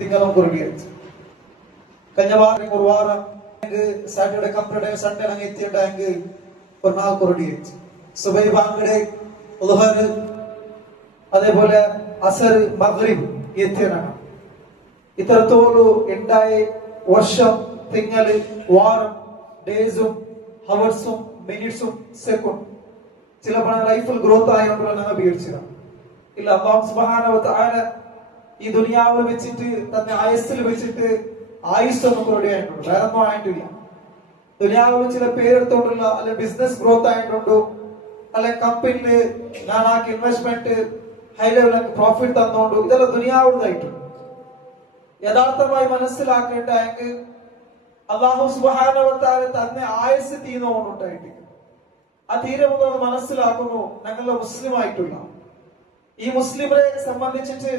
തിങ്കളും കുറുകിയത് കഴിഞ്ഞ വാരം ഒരു വാരം സാറ്റർഡേ ಕಂಪ್ಯೂಟರ್ ಸಂಡೇ ನಂಗೆ ಎತ್ತಿಂಡಾಂಗ್ ഒരു നാൾ കുറുകിയത് സുബൈ ബാങ്കിടെ ളുഹർ അതേപോലെ അസർ മഗ്രിബ് എത്തിയാണ് ഇത്രത്തോളം ഉണ്ടായ വർഷം തിങ്കള് വാരം ഡേയ്സും ഹവേഴ്സും മിനിറ്റ്സും സെക്കൻഡ് ചിലപ്പോൾ ലൈഫിൽ ഗ്രോത്ത് ആയതുകൊണ്ടുള്ള ഞങ്ങൾ വീഴ്ചയാണ് ഇല്ല. അല്ലാഹു സുബ്ഹാനഹു വ തആല ഈ ദുനിയാവിൽ വെച്ചിട്ട് തന്നെ ആയുസ്സിൽ വെച്ചിട്ട് ആയുസ് നമുക്ക് റെഡി ആയിട്ടുണ്ട്, വേറെ ഒന്നും ആയിട്ടില്ല. ദുനിയാവിൽ ചില പേരെടുത്തോണ്ടുള്ള അല്ലെ ബിസിനസ് ഗ്രോത്ത് ആയിട്ടുണ്ടോ അല്ലെ കമ്പനിയില് ഞാൻ ആക്കി ഇൻവെസ്റ്റ്മെന്റ് ഹൈ ലെവൽ പ്രോഫിറ്റ് തന്നോണ്ടു, ഇതെല്ലാം ദുനിയാവുന്നതായിട്ടുണ്ട്. യഥാർത്ഥമായി മനസ്സിലാക്കേണ്ടെങ്കിൽ അല്ലാഹു സുബ്ഹാനഹു വ തആല തന്നെ ആയുസ് തീർന്നുകൊണ്ടുണ്ടായിട്ട് ആ തീരുന്നത് മനസ്സിലാക്കുന്നു. ഞങ്ങളുടെ മുസ്ലിം ആയിട്ടുള്ള ഈ മുസ്ലിമിനെ സംബന്ധിച്ചിട്ട്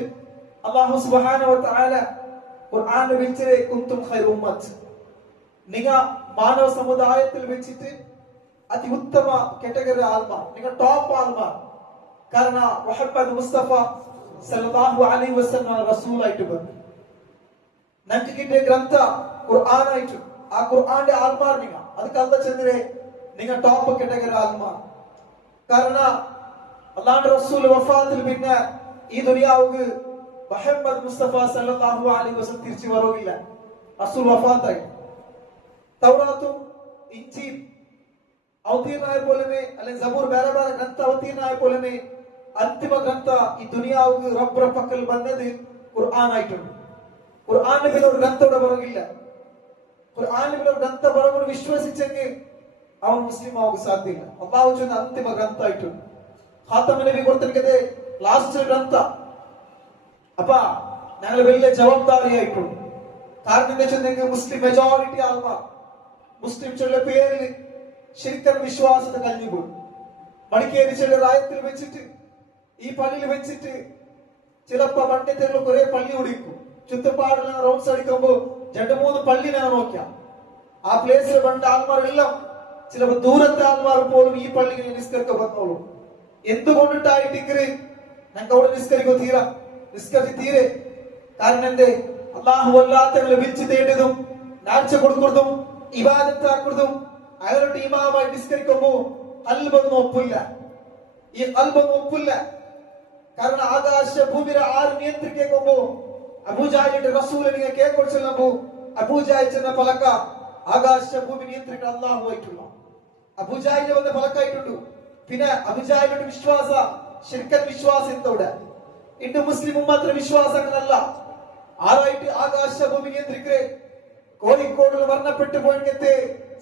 അല്ലാഹു സുബ്ഹാനഹു വ തആല ഖുർആനിൽ വെച്ചിട്ട് കുന്തും ഖൈറ ഉമ്മത്ത്, നിങ്ങൾ മാനവ സമുദായത്തിൽ വെച്ചിട്ട് അതി ഉത്തമ കാറ്റഗറി ആൾമാർ, നിങ്ങൾ ടോപ്പ് ആൾമാർ. കാരണം മുഹമ്മദ് മുസ്തഫ സല്ലല്ലാഹു അലൈഹി വസല്ലം റസൂലായിട്ട് വന്നു. ഞങ്ങൾക്ക് കിട്ടിയ ഗ്രന്ഥ ഖുർആനായിട്ട് ആ ഖുർആന്റെ ആൾമാർ നിങ്ങൾ അത് കണ്ട ചെന്നിരെ നിങ്ങൾ ടോപ്പ് കാറ്റഗറി ആൾമാർ. കാരണം അല്ലാഹുവിന്റെ റസൂൽ വഫാത്തിൽ പിന്നെ ഈ ദുനിയാവുക്ക് മുഹമ്മദ് മുസ്തഫ സല്ലല്ലാഹു അലൈഹി വസല്ലം തിരിച്ചു വരില്ല. റസൂൽ വഫാത്തായി. തൗറാത്തും ഇഞ്ചീൽ അവതീർണായ പോലെ അല്ലെങ്കിൽ സബൂർ വേറെ വേറെ ഗ്രന്ഥ അവതീർണായ പോലെ അന്തിമ ഗ്രന്ഥ ഈ ദുനിയാവുക്ക് റബ്ബിന്റെ പക്കൽ വന്നത് ഖുർആനായിട്ടുണ്ട്. ഖുർആനിൽ ഒരു ഗ്രന്ഥയുടെ പുറകില്ല. ഖുർആനിൽ ഒരു ഗ്രന്ഥ പുറകോട് വിശ്വസിച്ചെങ്കിൽ അവൻ മുസ്ലിം ആവുക സാധ്യമില്ല. അള്ളാഹു ചെന്ന അന്തിമ ഗ്രന്ഥമായിട്ടുണ്ട്. ഖാത്തം നബി കൊടുത്തിരിക്കുന്നത് ലാസ്റ്റ് ഗ്രന്ഥ. അപ്പൊ ഞങ്ങൾ വലിയ ജവാബ്ദാരിയായിട്ടുണ്ട്. കാരണം എന്താ വെച്ചാൽ മുസ്ലിം മെജോറിറ്റി ആൾമാർ മുസ്ലിം ചില പേരിൽ ശരിക്കും വിശ്വാസത്തെ കഴിഞ്ഞുപോയി. മണിക്കേരി ചില റായത്തിൽ വെച്ചിട്ട് ഈ പള്ളിയിൽ വെച്ചിട്ട് ചിലപ്പോ മണ്ടത്തിൽ കുറെ പള്ളി ഓടിക്കും. ചുറ്റുപാടുള്ള റൗണ്ട്സ് അടിക്കുമ്പോ 2-3 പള്ളി ഞാൻ നോക്കിയാ ആ പ്ലേസിൽ പണ്ട് ആൾമാരെല്ലാം ചിലപ്പോ ദൂരത്തെ ആൾമാർ പോലും ഈ പള്ളിയിൽ നിസ്കരിക്കാൻ വന്നോളൂ. എന്തുകൊണ്ടിട്ടായിട്ടിക്കര് ഞങ്ങൾക്ക് അവിടെ നിസ്കരിക്കോ നിസ്കരിച്ച് തീരെ. കാരണം എന്റെ അള്ളാഹു അല്ലാത്തവരെ വിളിച്ചു തേടിയതും നാഴ്ച കൊടുക്കുന്നതും ഇബാദത്താക്കുന്നതും അയാളുടെ ഇമാമായി നിസ്കരിക്കുമ്പോ കൽബൊന്നും ഒപ്പില്ല. ഈ കൽബൊന്നും ഒപ്പില്ല. കാരണം ആകാശ ഭൂമിയെ ആര് നിയന്ത്രിക്കുമ്പോ അബൂജാഹിലിന്റെ റസൂൽ നിങ്ങൾ കേൾക്കൊള്ളു ചെല്ലുമ്പോ അബൂജാഹിൽ ചെന്ന പലക്ക ആകാശ ഭൂമി നിയന്ത്രിക്കുന്ന അള്ളാഹു ആയിട്ടുള്ള അബൂജാഹിലിന്റെ വന്ന പലക്കായിട്ടുണ്ട്. പിന്നെ അബൂജാഹിലിന്റെ വിശ്വാസ ശരിക്കൻ വിശ്വാസം എന്തോടെ ഇന്ന് മുസ്ലിം ഉമ്മത്ര വിശ്വാസം അങ്ങനല്ല. ആരായിട്ട് ആകാശ ഭൂമി നിയന്ത്രിക്കേ കോഴിക്കോടിൽ മരണപ്പെട്ടു പോയിടത്തെ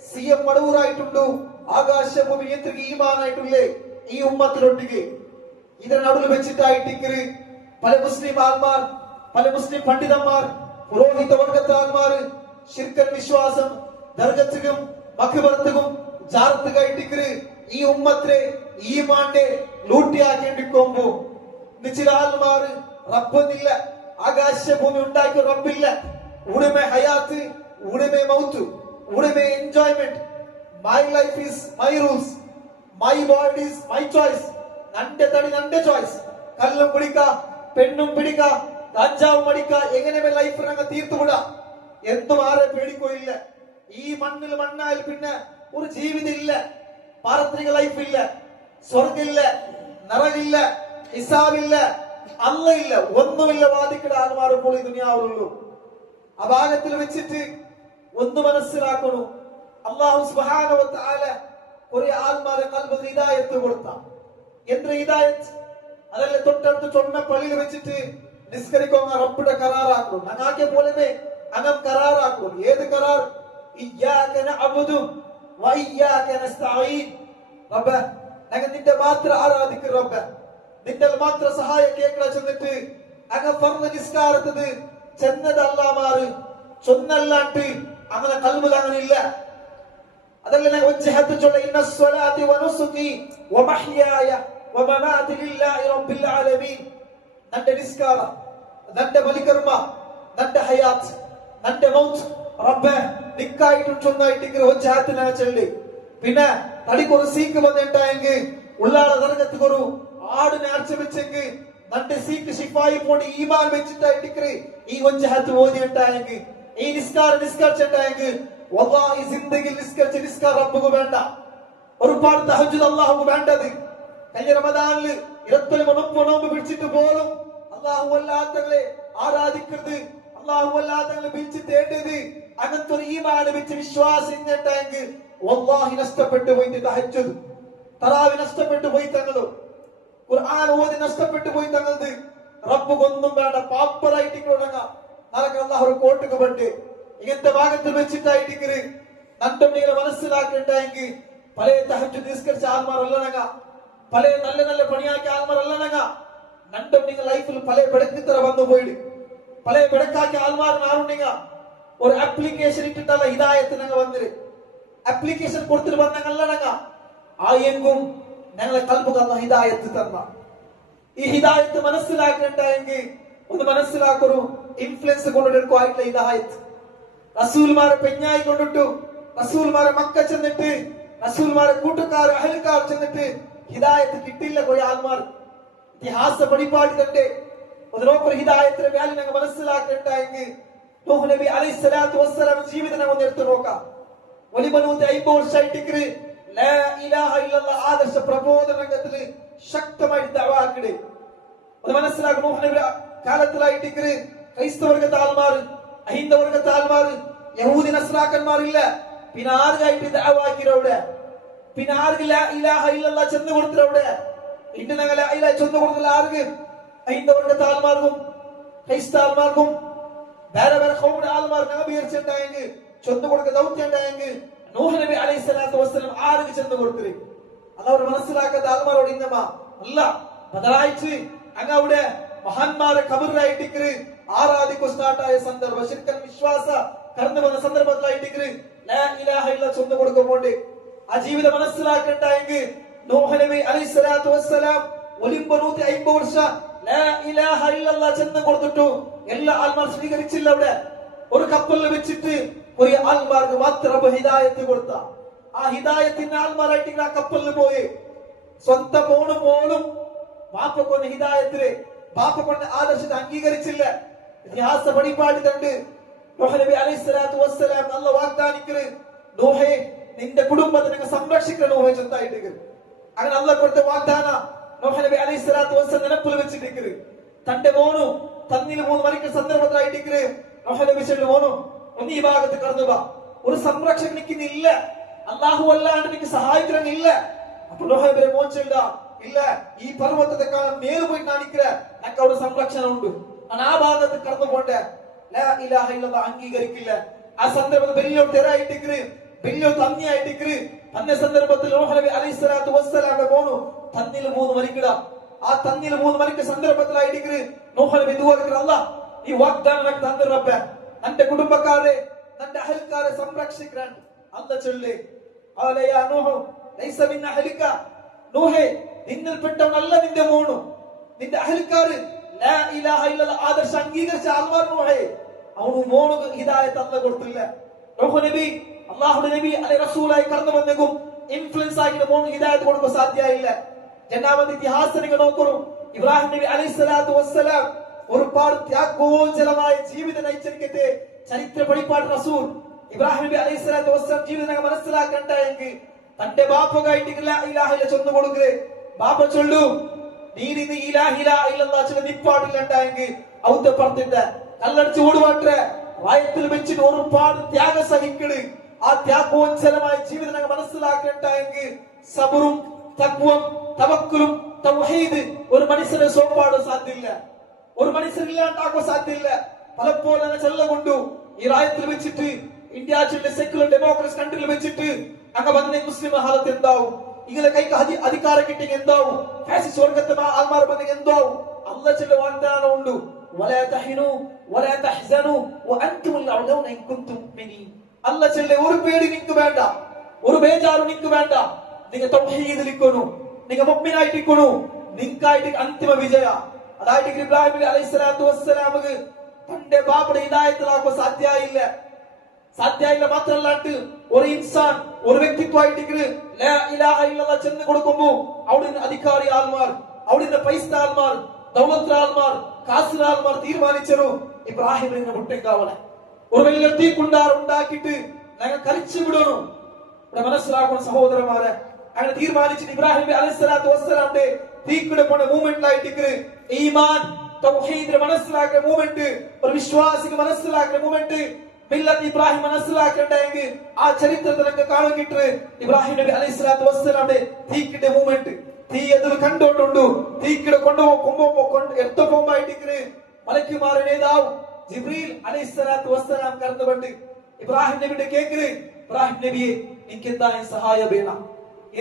CM മടവൂറായിട്ടുണ്ടോ ആകാശ ഭൂമി നിയന്ത്രിക്കുക ഈമാനായിട്ടുള്ളേ ഈ ഉമ്മത്തിലൊട്ടിക്ക് ഇതിന് നടുവിൽ വെച്ചിട്ടായിട്ടിക്കര് പല മുസ്ലിം ആൾമാർ പല മുസ്ലിം പണ്ഡിതന്മാർ പുരോഹിത വർഗത്തെ ആൾമാർ ശിർക്കൻ വിശ്വാസം ദർഗത്തും മഖബറത്തും ജാറത്തുകായിട്ടിക്കര് ഈ ഉമ്മത്തിലെ ഈമാന്റെ ലൂട്ടിയാക്കേണ്ടിക്കുമ്പോ ചില ആൾമാർ റബ്ബൊന്നില്ല, ആകാശ ഭൂമി ഉണ്ടാക്കിയ റബ്ബില്ല. ഉടമേ ഹയാത്ത്, ഉടമേ മൗത്ത്, ഉടമേ enjoyment. My life is my rules, my body is my choice. നന്റെ തടി നന്റെ ചോയ്സ്. കല്ലും പിടിക്ക, പെണ്ണും പിടിക്ക, കഞ്ചാവും അടിക്ക, എങ്ങനെ ലൈഫ് ഞങ്ങൾ തീർത്തുവിടാം. എന്തും ആരെ പേടിക്കോയില്ല. ഈ മണ്ണിൽ മണ്ണായാൽ പിന്നെ ഒരു ജീവിതം ഇല്ല, പാരത്രിക ലൈഫ് ഇല്ല, സ്വർഗില്ല, നരകില്ല, ഹിസാബില്ല, അല്ലയില്ല, ഒന്നുമില്ല. വാദിക്കട ആൾമാർ ഇപ്പോൾ ഈ ദുനിയാവുള്ളൂ. ആ ഭാഗത്തിൽ വെച്ചിട്ട് ഒന്ന് മനസ്സിലാക്കണു. അല്ലാഹു സുബ്ഹാനഹു വ തആല കുറെ ആൾമാരെ ഖൽബിൽ ഹിദായത്ത് കൊടുത്ത. എന്ത് ഹിദായത്ത്? അതല്ല തൊട്ടടുത്ത് ചൊന്ന പള്ളിയിൽ വെച്ചിട്ട് നിസ്കരിക്കുന്ന റബ്ബിന്റെ കരാറാക്കണം. ഞങ്ങാക്കെ പോലെ അങ്ങം കരാറാക്കണം. ഏത് കരാർ? ഇയ്യാക നഅബുദു വ ഇയ്യാക നസ്തഈൻ. റബ്ബേ, ഞങ്ങൾ നിന്നെ മാത്രം ആരാധിക്കും. റബ്ബേ, നിന്റെ മാത്ര സഹായ കേൾക്ക ചെന്നിട്ട് അങ്ങ് ഫർദ് നിസ്കാരത്തത് ചെന്നതല്ലാമാറ് ചൊന്നല്ലാണ്ട് അങ്ങനെ കൽബിൽ അങ്ങനെ ഇല്ല. അതല്ല വജ്ഹത്തു ചൊല്ല ഇന്ന സ്വലാത്തി വനുസുകി വമഹ്യായ വമമാതി ലില്ലാഹി റബ്ബിൽ ആലമീൻ. നന്റെ നിസ്കാര, നന്റെ ബലികർമ്മ, നന്റെ ഹയാത്ത്, നന്റെ മൗത്ത് റബ്ബേ നിക്കായിട്ട് ചൊന്നായിട്ട് വജ്ഹത്തിനെ ചൊല്ലി. പിന്നെ തടിക്കൊരു സീക്ക് വന്നിട്ടായെങ്കിൽ ഉള്ളാളെ ദർഗത്തുകൊരു ആടിനെ അർച്ച വെച്ചെങ്കിൽ നന്റെ സീക്ക് ശിഫായി പോണ്ടി ഈമാൻ വെച്ചിട്ടായിട്ടിക്കറി ഈ വജ്ജഹത്ത് ഓതിയിട്ടായെങ്കിൽ ഈ നിസ്കരിച്ചിട്ടായെങ്കിൽ വല്ലാഹി ജിന്ദഗിയിൽ നിസ്കാര റബ്ബുക്ക് വേണ്ട. ഒരുപാട് തഹജ്ജുദ് അല്ലാഹുക്ക് വേണ്ടത്. കഴിഞ്ഞ റമദാനിൽ 29 നോമ്പ് പിടിച്ചിട്ട് പോലും അല്ലാഹു അല്ലാത്തവരെ ആരാധിക്കരുത്, അല്ലാഹു അല്ലാത്തവരെ വിളിച്ച് തേണ്ടത്, അങ്ങനത്തെ ഒരു ഈമാൻ വെച്ച് വിശ്വാസം ഇന്നിട്ടെങ്കിൽ വല്ലാഹി നഷ്ടപ്പെട്ടു പോയിട്ട് തഹജ്ജുദ് തറാവി നഷ്ടപ്പെട്ടു പോയി തങ്ങളു, ഖുർആൻ ഓതി നഷ്ടപ്പെട്ടു പോയി തങ്ങളത്. റബ്ബുക്കൊന്നും വേണ്ട, പാപ്പറായിട്ട് തുടങ്ങാം. നടക്കുന്ന അല്ലാഹു ഒരു കോട്ടുക്ക് പെട്ട് ഇങ്ങനത്തെ ഭാഗത്തിൽ വെച്ചിട്ടായിട്ട് നഷ്ടം നിങ്ങൾ മനസ്സിലാക്കിയിട്ടെങ്കിൽ പല തഹജ്ജുദ് നിസ്കരിച്ച ആൾമാരല്ലണങ്ങ, പല നല്ല നല്ല പണിയാക്കിയ ആൾമാരല്ലണങ്ങ. നഷ്ടം നിങ്ങൾ ലൈഫിൽ പല ബെടക്കിത്തറ വന്നു പോയിട്ട് പല ബെടക്കാക്കിയ ആൾമാരുണ്ടെങ്ക ഒരു ആപ്ലിക്കേഷൻ ഇട്ടിട്ടല്ല ഹിദായത്തിനങ്ങ വന്നിര് ആപ്ലിക്കേഷൻ കൊടുത്തിട്ട് വന്നങ്ങല്ലണങ്ങ. ആയെങ്കും ഞങ്ങളെ കൽബുക ഹിദായത്ത് തന്ന ഈ ഹിദായത്ത് മനസ്സിലാക്കിയിട്ടെങ്കിൽ ഒന്ന് മനസ്സിലാക്കൊരു ഇൻഫ്ലുവൻസ് കൊണ്ടെടുക്കുമായിട്ടുള്ള ഹിദായത്ത്. റസൂൽമാരെ പെഞ്ഞായി കൊണ്ടിട്ടു, റസൂൽമാരെ മക്ക ചെന്നിട്ട്, റസൂൽമാരെ കൂട്ടുകാർ അഹൽക്കാർ ചെന്നിട്ട് ഹിദായത്ത് കിട്ടില്ല. കുറെ ആൾമാർ ഇതിഹാസ പടിപ്പാടി തന്നെ അതിനൊപ്പം ഹിദായത്തിന്റെ വാല്യൂ ഞങ്ങൾ മനസ്സിലാക്കിയിട്ടെങ്കിൽ നൂഹ് നബി അലൈഹിസ്സലാത്തു വസ്സലാം ജീവിതം ഒന്ന് എടുത്തു നോക്കാം. ഒലിബനൂത്ത് 50 വർഷമായിട്ട് ലാ ഇലാഹ ഇല്ലല്ലാഹ് ആദർശ പ്രബോധന രംഗത്തില് ശക്തമായിട്ട് ദഅവാക്കിട് അത് മനസ്സിലാക്കണം. നൂഹ് നബി കാലത്തിലായിട്ട് ക്രൈസ്തവർഗത്തെ ആൾമാർ, അഹിന്ദവർഗത്തെ ആൾമാർ, യഹൂദി നസ്രാക്കന്മാരില്ല. പിന്നെ ആർക്കായിട്ട് ദഅവാക്കിരവിടെ, പിന്നെ ആർക്ക് ലാ ഇലാഹ ഇല്ലല്ലാഹ് ചെന്ന് കൊടുത്തിരവിടെ. ഇന്ന് ഞങ്ങൾ ലാ ഇലാഹ ചെന്ന് കൊടുത്തില്ല ആർക്ക്? അഹിന്ദവർഗത്തെ ആൾമാർക്കും ക്രൈസ്തവ ആൾമാർക്കും വേറെ വേറെ ഖൗമിന്റെ ആൾമാർ ഞങ്ങൾ വിചാരിച്ചിട്ടുണ്ടായെങ്കിൽ ചെന്ന് കൊടുക്ക ദൗത്യണ്ടായെങ്കിൽ നൂഹ് നബി അലൈഹിസ്സലാത്തു വസ്സലാം ആർക്ക് ചെന്ന് കൊടുത്തിരി? അതവർ മനസ്സിലാക്കാത്ത ആൾമാരോട് ഇന്നമ അല്ല ബദലായിട്ട് അങ്ങ് അവിടെ മഹാന്മാരെ കബറിലായിട്ട് ആരാധിക്കു സ്റ്റാർട്ടായ സന്ദർഭം, ശരിക്കും വിശ്വാസ കടന്നു വന്ന സന്ദർഭത്തിലായിട്ട് ലാ ഇലാഹ ഇല്ലല്ലാഹ് ചെന്ന് കൊടുക്കുമ്പോണ്ട് ആ ജീവിതം മനസ്സിലാക്കണ്ടായെങ്കിൽ നൂഹ് നബി അലൈഹിസ്സലാത്തു വസ്സലാം ഒലിമ്പനൂത്തി 50 വർഷം ലാ ഇലാഹ ഇല്ലല്ലാഹ് ചെന്ന് കൊടുത്തിട്ടു എല്ലാ ആൾമാർ സ്വീകരിച്ചില്ല. അവിടെ ഒരു കപ്പലിൽ വെച്ചിട്ട് ഒരു ആൾമാർക്ക് മാത്രം ഹിദായത്ത് കൊടുത്ത ആ ഹിദായത്തിന്റെ ആൾമാരായിട്ട് ആ കപ്പലിൽ പോയി സ്വന്തം മോണും മോളും ബാപ്പക്കൊന്ന് ഹിദായത്തില് ബാപ്പക്കൊന്ന് ആദർശത്തെ അംഗീകരിച്ചില്ല. ഇതിഹാസ പടിപ്പാടി കണ്ട് നൂഹ് നബി അലൈഹിസ്സലാത്തു വസ്സലാം നല്ല വാഗ്ദാനിക്കല് നൂഹേ നിന്റെ കുടുംബത്തെ നിങ്ങൾ സംരക്ഷിക്കണം നൂഹേ ചെന്നായിട്ട് അങ്ങനെ അല്ല കൊടുത്ത വാഗ്ദാന നൂഹ് നബി അലൈഹിസ്സലാത്തു വസ്സലാം നിലപ്പിൽ വെച്ചിട്ട് തന്റെ മോനു തന്നിൽ 3 മണിക്ക് സന്ദർഭത്തിലായിട്ട് നൂഹ് നബി ചെല്ലു മോനു ഒന്ന് ഈ ഭാഗത്ത് കടന്നു വാ, ഒരു സംരക്ഷകൻ നിൽക്കുന്നില്ല, അല്ലാഹു അല്ലാണ്ട് എനിക്ക് സഹായിക്കണില്ല. അപ്പൊ നൂഹ് നബി മോചില്ല ഇല്ല ഈ പർവ്വതത്തെക്കാളും മേല് പോയി കാണിക്കില്ല, എനിക്ക് അവിടെ സംരക്ഷണം ഉണ്ട്. ആ ഭാഗത്ത് കടന്നു പോണ്ടേ ലാ ഇലാഹ ഇല്ലല്ലാഹ് അംഗീകരിക്കില്ല. ആ സന്ദർഭത്തിൽ വലിയൊരു തെരായിട്ട് വലിയൊരു തന്നിയായിട്ട് അന്ന സന്ദർഭത്തിൽ നൂഹ് നബി അലൈഹിസ്സലാത്തു വസ്സലാം മോനു തന്നിൽ 3 മണിക്കിട ആ തന്നിൽ 3 മണിക്ക് സന്ദർഭത്തിലായിട്ട് നൂഹ് നബി ദുആ ചെയ്തു, അല്ലാഹ് ഈ വാഗ്ദാനം എനിക്ക് തന്ന റബ്ബേ നന്റെ കുടുംബക്കാരെ നന്റെ അഹൽക്കാരെ സംരക്ഷിക്കാൻ അല്ലാഹ് ചൊല്ലി യാ നൂഹ് ലൈസ മിൻ അഹ്ലിക നൂഹേ നിന്നിൽപ്പെട്ടവനല്ല നിന്റെ മോനു നിന്റെ അഹൽക്കാര് ലാ ഇലാഹ ഇല്ലല്ലാഹ് ആദർശ അംഗീകരിച്ച ആൾമാർ നൂഹേ അവനു മോനു ഹിദായത്ത് അല്ലാഹ് കൊടുത്തില്ല. നൂഹ് നബി അല്ലാഹുവിന്റെ നബി അലൈഹി റസൂലായി കടന്നു വന്നെങ്കും ഇൻഫ്ലുവൻസ് ആയിട്ട് മോനു ഹിദായത്ത് കൊടുക്കാൻ സാധ്യമായില്ല. രണ്ടാമത്തെ ഇതിഹാസം നിങ്ങൾ നോക്കൂ, ഇബ്രാഹിം നബി അലൈഹിസ്സലാത്തു വസ്സലാം ഒരുപാട് ത്യാഗോജ്ജലമായ ജീവിതം നയിച്ചിരിക്കട്ടെ. ചരിത്ര പടിപ്പാട് റസൂൽ ഇബ്രാഹിം നബി അലൈഹിസ്സലാത്തു വസ്സലാം ജീവിതം മനസ്സിലാക്കണ്ടെങ്കിൽ തന്റെ ബാപ്പകായിട്ട് ലാ ഇലാഹ ഇല്ല ചൊന്നു കൊടുക്കേ. ബാപ്പ ചൊല്ലു നീ ഇലാഹ ഇല്ലല്ലാഹ് ചില നിപ്പാടില്ലണ്ടെങ്കിൽ ഔത്ത പറഞ്ഞിട്ട് കല്ലടിച്ച് ഓടുവാട്ടെ വായത്തിൽ വെച്ചിട്ട് ഒരുപാട് ത്യാഗം സഹിക്കണ്. ആ ത്യാഗോജ്ജലമായ ജീവിതം മനസ്സിലാക്കണ്ടെങ്കിൽ സബറും തഖ്വയും തവക്കുലും തൗഹീദ് ഒരു മനുഷ്യനെ സോപ്പാടാൻ സാധ്യമില്ല, ഒരു മനുഷ്യരില്ലാണ്ടാക്കാൻ സാധ്യമില്ല. പലപ്പോഴും ചെല്ലകൊണ്ടു ഈ രാജ്യത്തിൽ വെച്ചിട്ട് ഇന്ത്യ സെക്യുലർ ഡെമോക്രസി കൺട്രിയിൽ വെച്ചിട്ട് അങ്ങ് വന്ന മുസ്ലിം ഹാലത്ത് എന്താവും, ഇങ്ങനെ കൈക്ക് അധികാരം കിട്ടിയെങ്കിൽ എന്താവും, ഫാസിസ്റ്റ് വർഗത്തെ ആൾമാർ വന്നെങ്കിൽ എന്താവും. അല്ലാഹ് ചില വാഗ്ദാനം ഉണ്ട്, വലാ തഹിനു വലാ തഹ്സനു വഅൻതുമുൽ അഅ്ലൗന ഇൻ കുൻതും മുഅ്മിനീൻ. അല്ലാഹ് ചില ഒരു പേടി നിങ്ങൾക്ക് വേണ്ട, ഒരു ബേജാറ് നിങ്ങൾക്ക് വേണ്ട. നിങ്ങൾ തൗഹീദിലിരിക്കുന്നു, നിങ്ങൾ മുഅ്മിനായിട്ടിരിക്കുന്നു, നിങ്ങൾക്കായിട്ട് അന്തിമ വിജയ. അതായിട്ട് ഇബ്രാഹിം നബി അലൈഹിസ്സലാത്തു വസ്സലാമക്ക് തന്റെ ബാപ്പയുടെ ഹിദായത്തിലാക്കാൻ സാധ്യമായില്ല. മാത്രമല്ലാണ്ട് ഒരു ഇൻസാൻ ഒരു വ്യക്തിത്വമായിട്ട് ലാ ഇലാഹ ഇല്ലല്ലാഹ് ചെന്ന് കൊടുക്കുമ്പോ അവിടുന്ന് അധികാരി ആൾമാർ, അവിടുന്ന് പൈസ ആൾമാർ, ദൗലത്രാൽമാർ കാസിറാൽമാർ തീരുമാനിച്ചു ഇബ്രാഹിമിനെ മുട്ടേക്കാവല ഒരു വലിയ തീക്കുണ്ടാർ ഉണ്ടാക്കിയിട്ട് ഞങ്ങൾ കരിച്ചു വിടണം. ഇവിടെ മനസ്സിലാക്കുന്ന സഹോദരന്മാരെ അങ്ങനെ തീരുമാനിച്ചിട്ട് ഇബ്രാഹിം നബി അലൈഹിസ്സലാത്തു വസ്സലാമിന്റെ തീക്കിടെ പോണ മൂവ്മെന്റിലായിട്ട് ഈമാൻ തൗഹീദ് മനസ്സിലാക്കുന്ന മൂവ്മെന്റ്, ഒരു വിശ്വാസിക്ക് മനസ്സിലാക്കുന്ന മൂവ്മെന്റ്, മില്ലത്ത് ഇബ്രാഹിം മനസ്സിലാക്കണ്ടെങ്കിൽ ആ ചരിത്രത്തിലൊക്കെ കാണാൻ കിട്ടും. ഇബ്രാഹിം നബി അലൈഹിസ്സലാത്തു വസ്സലാമിന്റെ തീക്കിടെ മൂവ്മെന്റ് തീ എതിർ കണ്ടോണ്ടുണ്ടു തീക്കിടെ എടുത്തു പോകുമ്പോയിട്ട് മലക്കുമാരുടെ നേതാവ് ജിബ്രീൽ അലൈഹിസ്സലാത്തു വസ്സലാം കടന്നുകൊണ്ട് ഇബ്രാഹിം നബിയുടെ കേക്കര്, ഇബ്രാഹിം നബിയെ എനിക്ക് എന്തായാലും സഹായം വേണം,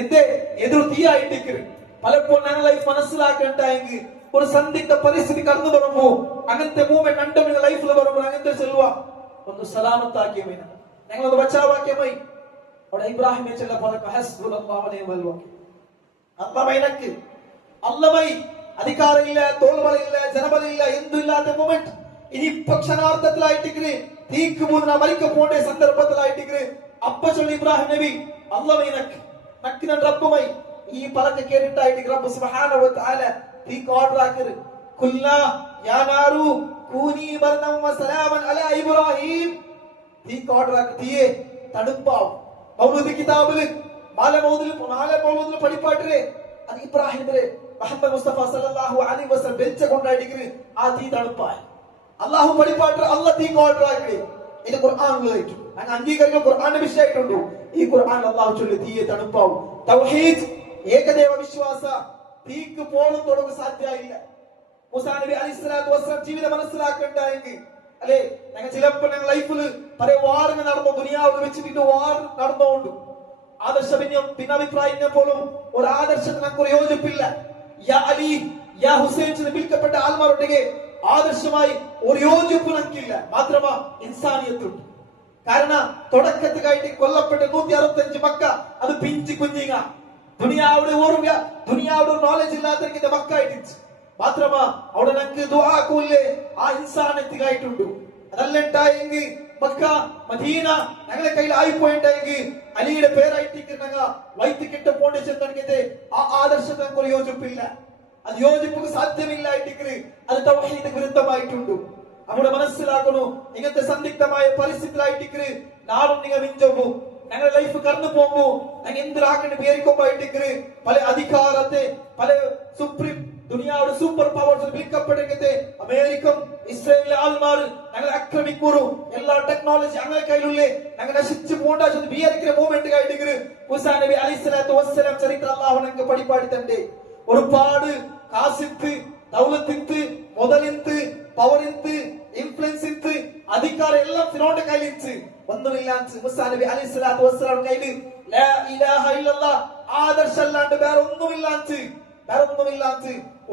എന്തേ എതിർ തീയായിട്ട് പലപ്പോഴും ഞങ്ങൾ ലൈഫ് മനസ്സിലാക്കണ്ടെങ്കിൽ ഒരു സന്ദിഗ്ധ പരിസ്ഥിതി കടന്നു വരുമ്പോ അങ്ങനത്തെ മൂവ്മെന്റ് അണ്ടമിന്റെ ലൈഫിൽ വരുമ്പോൾ അങ്ങനത്തെ ചെല്ലുക ഒന്ന് സലാമത്താക്കിയ വേണം, ഞങ്ങളൊന്ന് ബച്ചാവാക്കിയമായി. അവിടെ ഇബ്രാഹിമെ ചെല്ല അള്ളമൈനക്ക് അള്ളമൈ അധികാരമില്ല, തോൾബലമില്ല, ജനബലമില്ല, എന്തുമില്ലാത്ത മൂവ്മെന്റ്. ഇനി ഇപ്പൊ ക്ഷണാർത്ഥത്തിലായിട്ട് തീക്ക് മൂന്നിന മരിക്ക പോണ്ട സന്ദർഭത്തിലായിട്ട് അപ്പ ചൊല്ലി ഇബ്രാഹിം നബി അള്ളമൈനക്ക് നക്കിന റബ്ബുമൈ ഈ പലക്കെ കേട്ടിട്ടായിട്ട് റബ്ബ് സുബ്ഹാനഹു വ തആല തീക്ക് ഓർഡർ ആക്കര് കുല്ലാ യാ നാറു കൂനി ബർദൻ വ സലാമൻ അലാ ഇബ്രാഹിം. തീക്ക് ഓർഡർ ആക്ക് തീയെ തണുപ്പാവും. മൗലൂദ് കിതാബിൽ മാല മൗലൂദിൽ പഠിപ്പാട്ടിരെ അത് ഇബ്രാഹിമിനെ മുഹമ്മദ് മുസ്തഫ സല്ലല്ലാഹു അലൈഹി വസല്ലം വെച്ച കൊണ്ടായിട്ട് ആ തീ തണുപ്പായി. അല്ലാഹു പഠിപ്പാട്ട് അല്ലാഹ് തീക്ക് ഓർഡർ ആക്കി ഇത് ഖുർആനിലേക്ക് അങ്ങ് അംഗീകരിക്കുന്ന ഖുർആന്റെ വിഷയമായിട്ടുണ്ട്. ഈ ഖുർആൻ അല്ലാഹു ചൊല്ലി തീയെ തണുപ്പാവും. തൗഹീദ് ഏകദൈവ വിശ്വാസ തീക്ക് പോലും തുടങ്ങുക സാധ്യമില്ല. മൂസാ നബി അലൈഹിസ്സലാത്തു വസ്സലാം ജീവിതം മനസ്സിലാക്കണ്ടെങ്കിൽ അല്ലെ ഞങ്ങൾ ചിലപ്പോ ഞങ്ങൾ ലൈഫിൽ പല വാറുകൾ നടന്നോ ദുനിയാവിൽ വെച്ചിട്ട് വാർ നടന്നോണ്ട് ആദർശം ഭിന്നാഭിപ്രായം പോലും ഒരു ആദർശത്തിന് നമുക്ക് യോജിപ്പില്ല. യാ അലി യാ ഹുസൈൻ എന്ന് വിളിക്കപ്പെട്ട ആൾമാരുണ്ടെങ്കിൽ ആദർശമായി ഒരു യോജിപ്പ് നമുക്കില്ല. മാത്രമാ ഇൻസാനിയത്തുണ്ട്. കാരണം തുടക്കത്തിലായിട്ട് കൊല്ലപ്പെട്ട 165 മക്ക അത് പിഞ്ചി കുഞ്ഞിങ്ങ ദുനിയാവിടെ ഓർമ്മ ദുനിയാവിടെ നോളജ് ഇല്ലാത്ത മക്കായിട്ട് മാത്രമാ അവിടെ ഞങ്ങൾക്ക് ദുആക്കൂല്ലേ ആ ഇൻസാനിയത്തിലായിട്ടുണ്ട്. അതല്ലുണ്ടായെങ്കിൽ മക്ക മദീന ഞങ്ങളെ കയ്യിൽ ആയിപ്പോയിട്ടെങ്കിൽ അലിയുടെ പേരായിട്ട് ഞങ്ങൾ വൈദ്യക്കിട്ട് പോണ്ടി ചെന്നെങ്കിൽ ആ ആദർശത്തെ നമുക്ക് ഒരു യോജിപ്പില്ല. അത് യോജിപ്പ് സാധ്യമില്ലായിട്ട് അത് തൗഹീദ് വിരുദ്ധമായിട്ടുണ്ട്. അവിടെ മനസ്സിലാക്കുന്നു ഇങ്ങനത്തെ സന്ദിഗ്ധമായ പരിസ്ഥിതിയിലായിട്ട് നാളും നിങ്ങൾ മിഞ്ചോമ്പോ ഞങ്ങളുടെ ലൈഫ് കടന്നു പോകുമ്പോ ഞങ്ങൾ എന്തിനാക്കേണ്ടി പേരിക്കുമ്പോയിട്ട് പല അധികാരത്തെ പല സുപ്രീം ദുനിയാവുടെ സൂപ്പർ പവേഴ്സ് വിളിക്കപ്പെടുന്നത് അമേരിക്ക ഇസ്രായേലിലെ ആൾമാർ ഞങ്ങളെ ആക്രമിക്കൂറു എല്ലാ ടെക്നോളജി ഞങ്ങളുടെ കയ്യിലുള്ളേ ഞങ്ങൾ നശിച്ചു പോകേണ്ട വിചാരിക്കുന്ന മൂവ്മെന്റ് ആയിട്ട് മൂസാ നബി അലൈഹിസ്സലാത്തു വസ്സലാം ചരിത്രം അല്ലാഹു ഞങ്ങൾക്ക് പഠിപ്പാടി തന്റെ ഒരുപാട് കാസിത്ത് ദൗലത്തിന്ത് മുതലിന്ത് പവറിന്ത് ഇൻഫ്ലുവൻസിന്ത് അധികാരം എല്ലാം ഫിറോന്റെ കയ്യിലിച്ച് ഒന്നുമില്ലാന്ന് മൂസാ നബി അലൈഹിസ്സലാത്തു വസ്സലാം കയ്യില് ലാ ഇലാഹ ഇല്ലല്ലാഹ് ആദർശമല്ലാണ്ട് വേറെ ഒന്നുമില്ലാന്ന്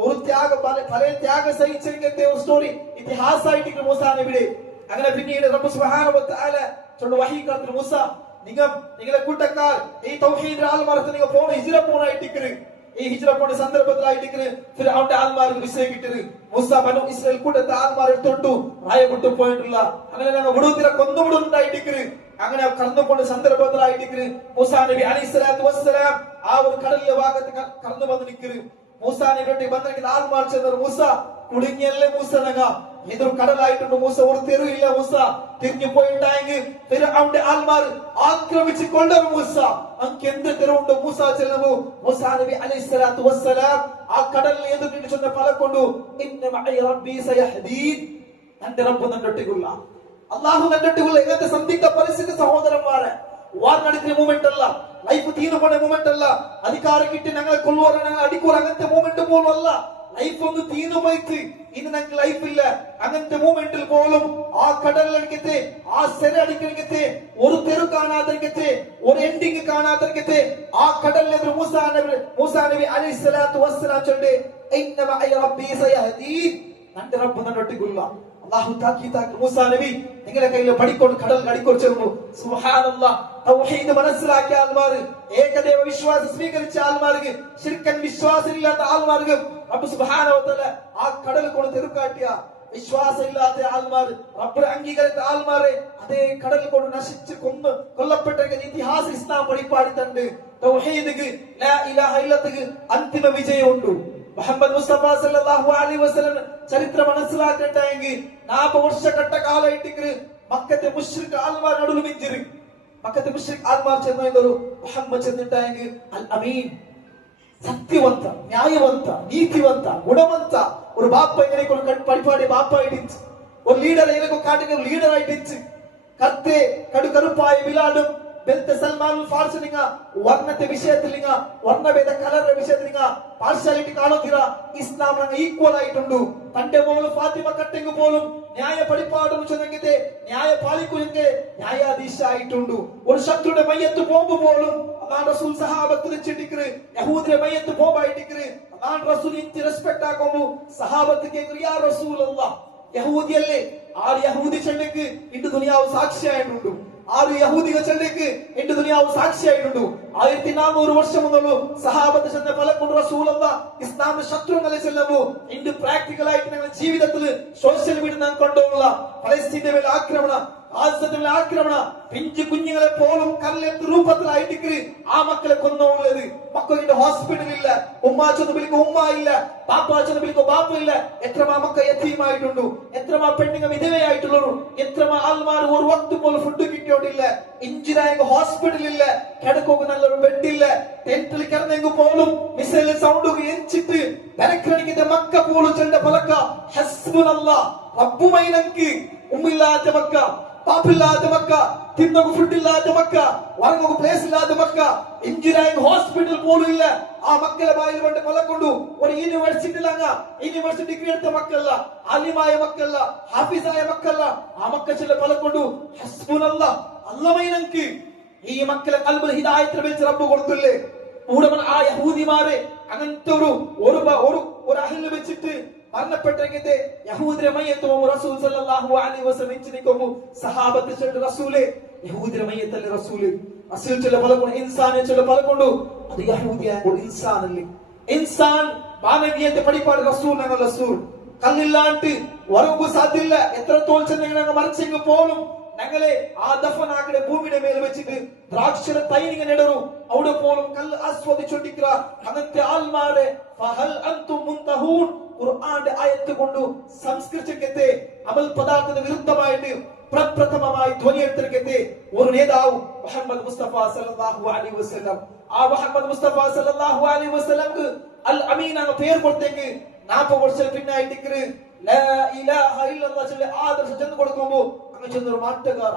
ഒരു ത്യാഗം പല ത്യാഗം സഹിച്ചെങ്കിൽ ഒരു സ്റ്റോറി ഇതിഹാസമായിട്ട് മൂസാ നബിയുടെ അങ്ങനെ പിന്നീട് റബ്ബ് സുബ്ഹാനഹു വ തആല ചൊല്ലുന്ന വഹീ കർത്ത മൂസ നിങ്ങളെ കൂട്ടക്കാർ ഈ തൗഹീദ് ആൽമാർക്ക് നിങ്ങൾ പോണ ഹിജ്റ പോണായിട്ട് ഈ ഹിജ്റ പോണ സന്ദർഭത്തിലായിട്ട് ഫിർഔന്റെ ആൽമാർക്ക് വിഷയം കിട്ടത് മൂസ ബനു ഇസ്രായേൽ കൂട്ടത്തെ ആൽമാരെ തൊട്ടു റായപ്പെട്ടു പോയിട്ടുള്ള അങ്ങനെ ഞങ്ങൾ വിടുത്തിലെ കൊന്നുവിടുണ്ടായിട്ട് അങ്ങനെ കടന്നുപോണ സന്ദർഭത്തിലായിട്ട് മൂസാ നബി അലൈഹിസ്സലാത്തു വസ്സലാം ആ ഒരു കടലിലെ ഭാഗത്ത് കടന്നു വന്ന് നിൽക്കുന്നു. മൂസാ നബിയുടെ ബന്ധത്തിൽ ആൾമാർ ചെന്നത് മൂസ കുടുങ്ങിയല്ലേ മൂസ നങ്ങ ഇതൊരു കടലായിട്ടുണ്ട്. മൂസ ഒരു തെരുവില്ല. മൂസ തിരിഞ്ഞു പോയിട്ടായെങ്കിൽ ഫിർഔന്റെ ആൾമാർ ആക്രമിച്ച് കൊണ്ടുവരും. മൂസ നമുക്ക് എന്ത് തെരുവുണ്ട്? മൂസ ചെല്ലുമ്പോ മൂസാ നബി അലൈഹിസ്സലാത്തു വസ്സലാം ആ കടലിൽ എതിർത്തിട്ട് ചെന്ന പലക്കൊണ്ടു ഇന്ന മഅ റബ്ബി സയഹ്ദീൻ എന്റെ റബ്ബ് നന്നൊട്ടിക്കുള്ള അല്ലാഹു നന്നൊട്ടിക്കുള്ള ഇങ്ങനത്തെ സന്ദിഗ്ധ പരിസ്ഥിതി സഹോദരന്മാരെ വാർ നടക്കുന്ന മൂവ്മെന്റ് അല്ല, ലൈഫ് തീർന്നു പോണ മൂവ്മെന്റ് അല്ല, അധികാരം കിട്ടി ഞങ്ങളെ കൊള്ളുവാർ ഞങ്ങൾ അടിക്കൂർ അങ്ങനത്തെ മൂവ്മെന്റ് പോലും അല്ല. ലൈഫ് ഒന്ന് തീർന്നു പോയിട്ട് ഇന്ന് ഞങ്ങൾക്ക് ലൈഫ് ഇല്ല. അങ്ങനത്തെ മൂവ്മെന്റിൽ പോലും ആ കടലിലടിക്കത്തെ ആ സെര അടിക്കത്തെ ഒരു തെരു കാണാതിരിക്കത്തെ ഒരു എൻഡിങ് കാണാതിരിക്കത്തെ ആ കടലിലെതിരെ മൂസാ നബി അലൈഹിസ്സലാത്തു വസ്സലാം ചൊല്ലെ ഇന്ന മഅ റബ്ബി സയഹ്ദീൻ എന്റെ റബ്ബ് നന്നൊട്ടിക്കുള്ള അല്ലാഹു താക്കീതാക്കി മൂസാ നബി നിങ്ങളുടെ കയ്യിൽ പഠിക്കൊണ്ട് കടൽ അടിക്കൊണ്ട് ചെന്നു. സുബ്ഹാനല്ലാഹ് തൗഹീദ് മനസ്സിലാക്കിയ ആൾമാർ ഏകദൈവ വിശ്വാസം സ്വീകരിച്ച ആൾമാർക്ക് ശിർക്കൻ വിശ്വാസമില്ലാത്ത ആൾമാർക്ക് റബ്ബ് സുബ്ഹാനഹു വ തആല ആ കടൽ കൊണ്ട് തെരുക്കാട്ടിയ വിശ്വാസമില്ലാത്ത ആൾമാർ റബ്ബ് അംഗീകരിച്ച ആൾമാരെ അതേ കടൽ കൊണ്ട് നശിച്ച് കൊല്ലപ്പെട്ട ഇതിഹാസ ഇസ്ലാം പഠിപ്പാടി തണ്ട് തൗഹീദ് ലാ ഇലാഹ ഇല്ലല്ലാഹ് അന്തിമ വിജയമുണ്ട്. മുഹമ്മദ് മുസ്തഫ സല്ലല്ലാഹു അലൈഹി വസല്ലം ചരിത്രം മനസ്സിലാക്കണ്ടെങ്കിൽ 40 വർഷ കാലായിട്ട് മക്കത്തെ മുശ്രിക് ആൾമാർ നടുവിൽ മിഞ്ചിരി മക്കത്തെ മുശ്രിക് ആൾമാർ ചെന്നൊരു മുഹമ്മദ് ചെന്നിട്ടെങ്കിൽ അൽ അമീൻ, സത്യವಂತ, ന്യായವಂತ, നീതിವಂತ, ഗുണವಂತ ഒരു ബാപ്പ ഇങ്ങനെ പരിപാടി ബാപ്പായിട്ട് ഒരു ലീഡർ ഇതിനൊക്കെ കാട്ടിന് ലീഡർ ആയിട്ട് കത്തെ കടുകറുപ്പായ ബിലാലും ബെൽത്തെ സൽമാൻ ഫാർസ് നിങ്ങ വർണ്ണത്തെ വിഷയത്തിൽ നിങ്ങ വർണ്ണഭേദ കളറുടെ വിഷയത്തിൽ നിങ്ങ പാർഷ്യാലിറ്റി കാണുന്നില്ല. ഇസ്ലാം ഈക്വൽ ആയിട്ടുണ്ട്. തന്റെ മോള് ഫാത്തിമ കട്ടെങ്ക് പോലും ന്യായ പഠിപ്പാടും ചെന്നെങ്കിത്തെ ന്യായ പാലിക്കുമെങ്കിൽ ന്യായാധീശ ആയിട്ടുണ്ട്. ഒരു ശത്രുയുടെ മയ്യത്ത് ബോംബ് പോലും അതാണ് റസൂൽ സഹാബത്ത് ചിട്ടിക്കറ് യഹൂദിയുടെ മയ്യത്ത് ബോംബായിട്ടിക്കറ് അതാണ് റസൂൽ ഇന്തി റെസ്പെക്ട് ആക്കുമ്പോ സഹാബത്ത് കേൾക്കറ് യാ റസൂൽ അല്ലാഹ് യഹൂദിയല്ലേ. ആറ് യഹൂദി ചെല്ലേക്ക് ഇന്ന് ദുനിയാവ് സാക്ഷിയായിട്ടുണ്ട്. 6 യഹൂദികൾ ചെല്ലേക്ക് എന്റെ ദുനിയാവ് സാക്ഷിയായിട്ടുണ്ട്. 1400 വർഷം മുതലും സഹാബത്ത് ചെന്ന പലപ്പോഴും റസൂലുള്ള ഇസ്ലാമിന്റെ ശത്രുക്കളെ ചെല്ലുമ്പോ ഇന്ന് പ്രാക്ടിക്കൽ ആയിട്ട് ഞങ്ങളുടെ ജീവിതത്തിൽ സോഷ്യൽ മീഡിയ നാം കൊണ്ടുപോകുള്ള ഫലസ്തീന്റെ മേൽ ആക്രമണം, ആക്രമണ പിഞ്ചു കുഞ്ഞുങ്ങളെ പോലും കല്ലെടുത്ത് രൂപത്തിലായിട്ട് ആ മക്കളെ കൊന്നുള്ളത്. മക്കളുടെ ഹോസ്പിറ്റലില്ല, ഉമ്മാ ചെന്ന് വിളിക്കും ഉമ്മ ഇല്ല, ബാപ്പാ ചെന്ന് വിളിക്കും ബാപ്പ ഇല്ല. എത്രമാ മക്ക യതീമായിട്ടുണ്ട്, എത്രമാ പെണ്ണുങ്ങൾ വിധവയായിട്ടുള്ളൂ, എത്രമാ ആൾമാർ ഒരു വക്ത് പോലും ഫുഡ് കിട്ടിയോണ്ടില്ല. ഇഞ്ചിനായെങ്കിൽ ഹോസ്പിറ്റലില്ല, കിടക്കൊക്കെ നല്ലൊരു ബെഡില്ല, ടെന്റിൽ കിടന്നെങ്കിൽ പോലും മിസൈൽ സൗണ്ട് എഞ്ചിട്ട് ബലക്കണിക്കുന്ന മക്ക പോലും ചെണ്ട പലക്ക ഹസ്ബുനല്ലാഹ് റബ്ബുമൈനക്ക് ഉമ്മില്ലാത്ത മക്ക, പാപ്പില്ലാത്ത മക്ക, തിന്നൊക്കെ ഫുഡ് ഇല്ലാത്ത മക്ക, ഉറങ്ങൊക്കെ പ്ലേസ് ഇല്ലാത്ത മക്ക, എഞ്ചിനീയറിംഗ് ഹോസ്പിറ്റൽ പോലും ഇല്ല. ആ മക്കളെ വായിൽ കൊണ്ട് കൊലക്കൊണ്ടു ഒരു യൂണിവേഴ്സിറ്റി ഡിഗ്രി എടുത്ത മക്കളല്ല, ആലിമായ മക്കളല്ല, ഹാഫിസായ മക്കളല്ല. ആ മക്ക ചില കൊലക്കൊണ്ടു ഹസ്ബുനല്ലാഹ് അല്ലാഹ്. ഈ മക്കളെ കൽബിൽ ഹിദായത്ത് വെച്ച് റബ്ബ് കൊടുത്തില്ലേ. ഉടമ ആ യഹൂദിമാരെ അങ്ങനത്തെ ഒരു അഹ്ല് വെച്ചിട്ട് മരണപ്പെട്ടെങ്കിൽ യഹൂദിയുടെ മയ്യത്ത് റസൂൽ സല്ലല്ലാഹു അലൈഹി വസല്ലം ഇൻചിനിക്കുമ്പോ സഹാബത്ത് ചെല്ല് റസൂലേ യഹൂദിയുടെ മയ്യത്തല്ലേ റസൂല്. റസൂൽ ചെല്ല് പലകൊണ്ട് ഇൻസാനെ ചെല്ല് പലകൊണ്ടു അത് യഹൂദിയായ ഒരു ഇൻസാനല്ലേ. ഇൻസാൻ മാനവീയത്തെ പഠിപ്പാട് റസൂൽ ഞങ്ങൾ റസൂൽ കല്ലില്ലാണ്ട് ഉറങ്ങു സാധ്യമില്ല. എത്ര തോൽ ചെന്നെങ്കിൽ ഞങ്ങൾ മറിച്ചെങ്കിൽ പോലും ഞങ്ങളെ ആ ദഫനാക്കടെ ഭൂമിയുടെ മേൽ വെച്ചിട്ട് ദ്രാക്ഷര തൈനിങ്ങനെ ഇടറും അവിടെ പോലും കല്ല് ആസ്വദിച്ചോണ്ടിരിക്കുക. അങ്ങനത്തെ ആൽമാരെ ഫഹൽ അൻതും മുൻതഹൂൻ ഖുർആന്റെ ആയത്ത് കൊണ്ട് സംസ്കരിച്ചിട്ട് അമൽ പദാർത്ഥത്തിന് വിരുദ്ധമായിട്ട് പ്രപ്രഥമമായി ധ്വനിയെടുത്തിരിക്കത്തെ ഒരു നേതാവ് മുഹമ്മദ് മുസ്തഫ സല്ലല്ലാഹു അലൈഹി വസല്ലം. ആ മുഹമ്മദ് മുസ്തഫ സല്ലല്ലാഹു അലൈഹി വസല്ലംക്ക് അൽ അമീൻ എന്ന പേര് കൊടുത്തെങ്കിൽ 40 വർഷം പിന്നായിട്ട് ലാ ഇലാഹ ഇല്ലല്ലാഹ് ചൊല്ലി ആദർശം ചെന്ന് കൊടുക്കുമ്പോ അങ്ങ് ചെന്നൊരു മാറ്റക്കാര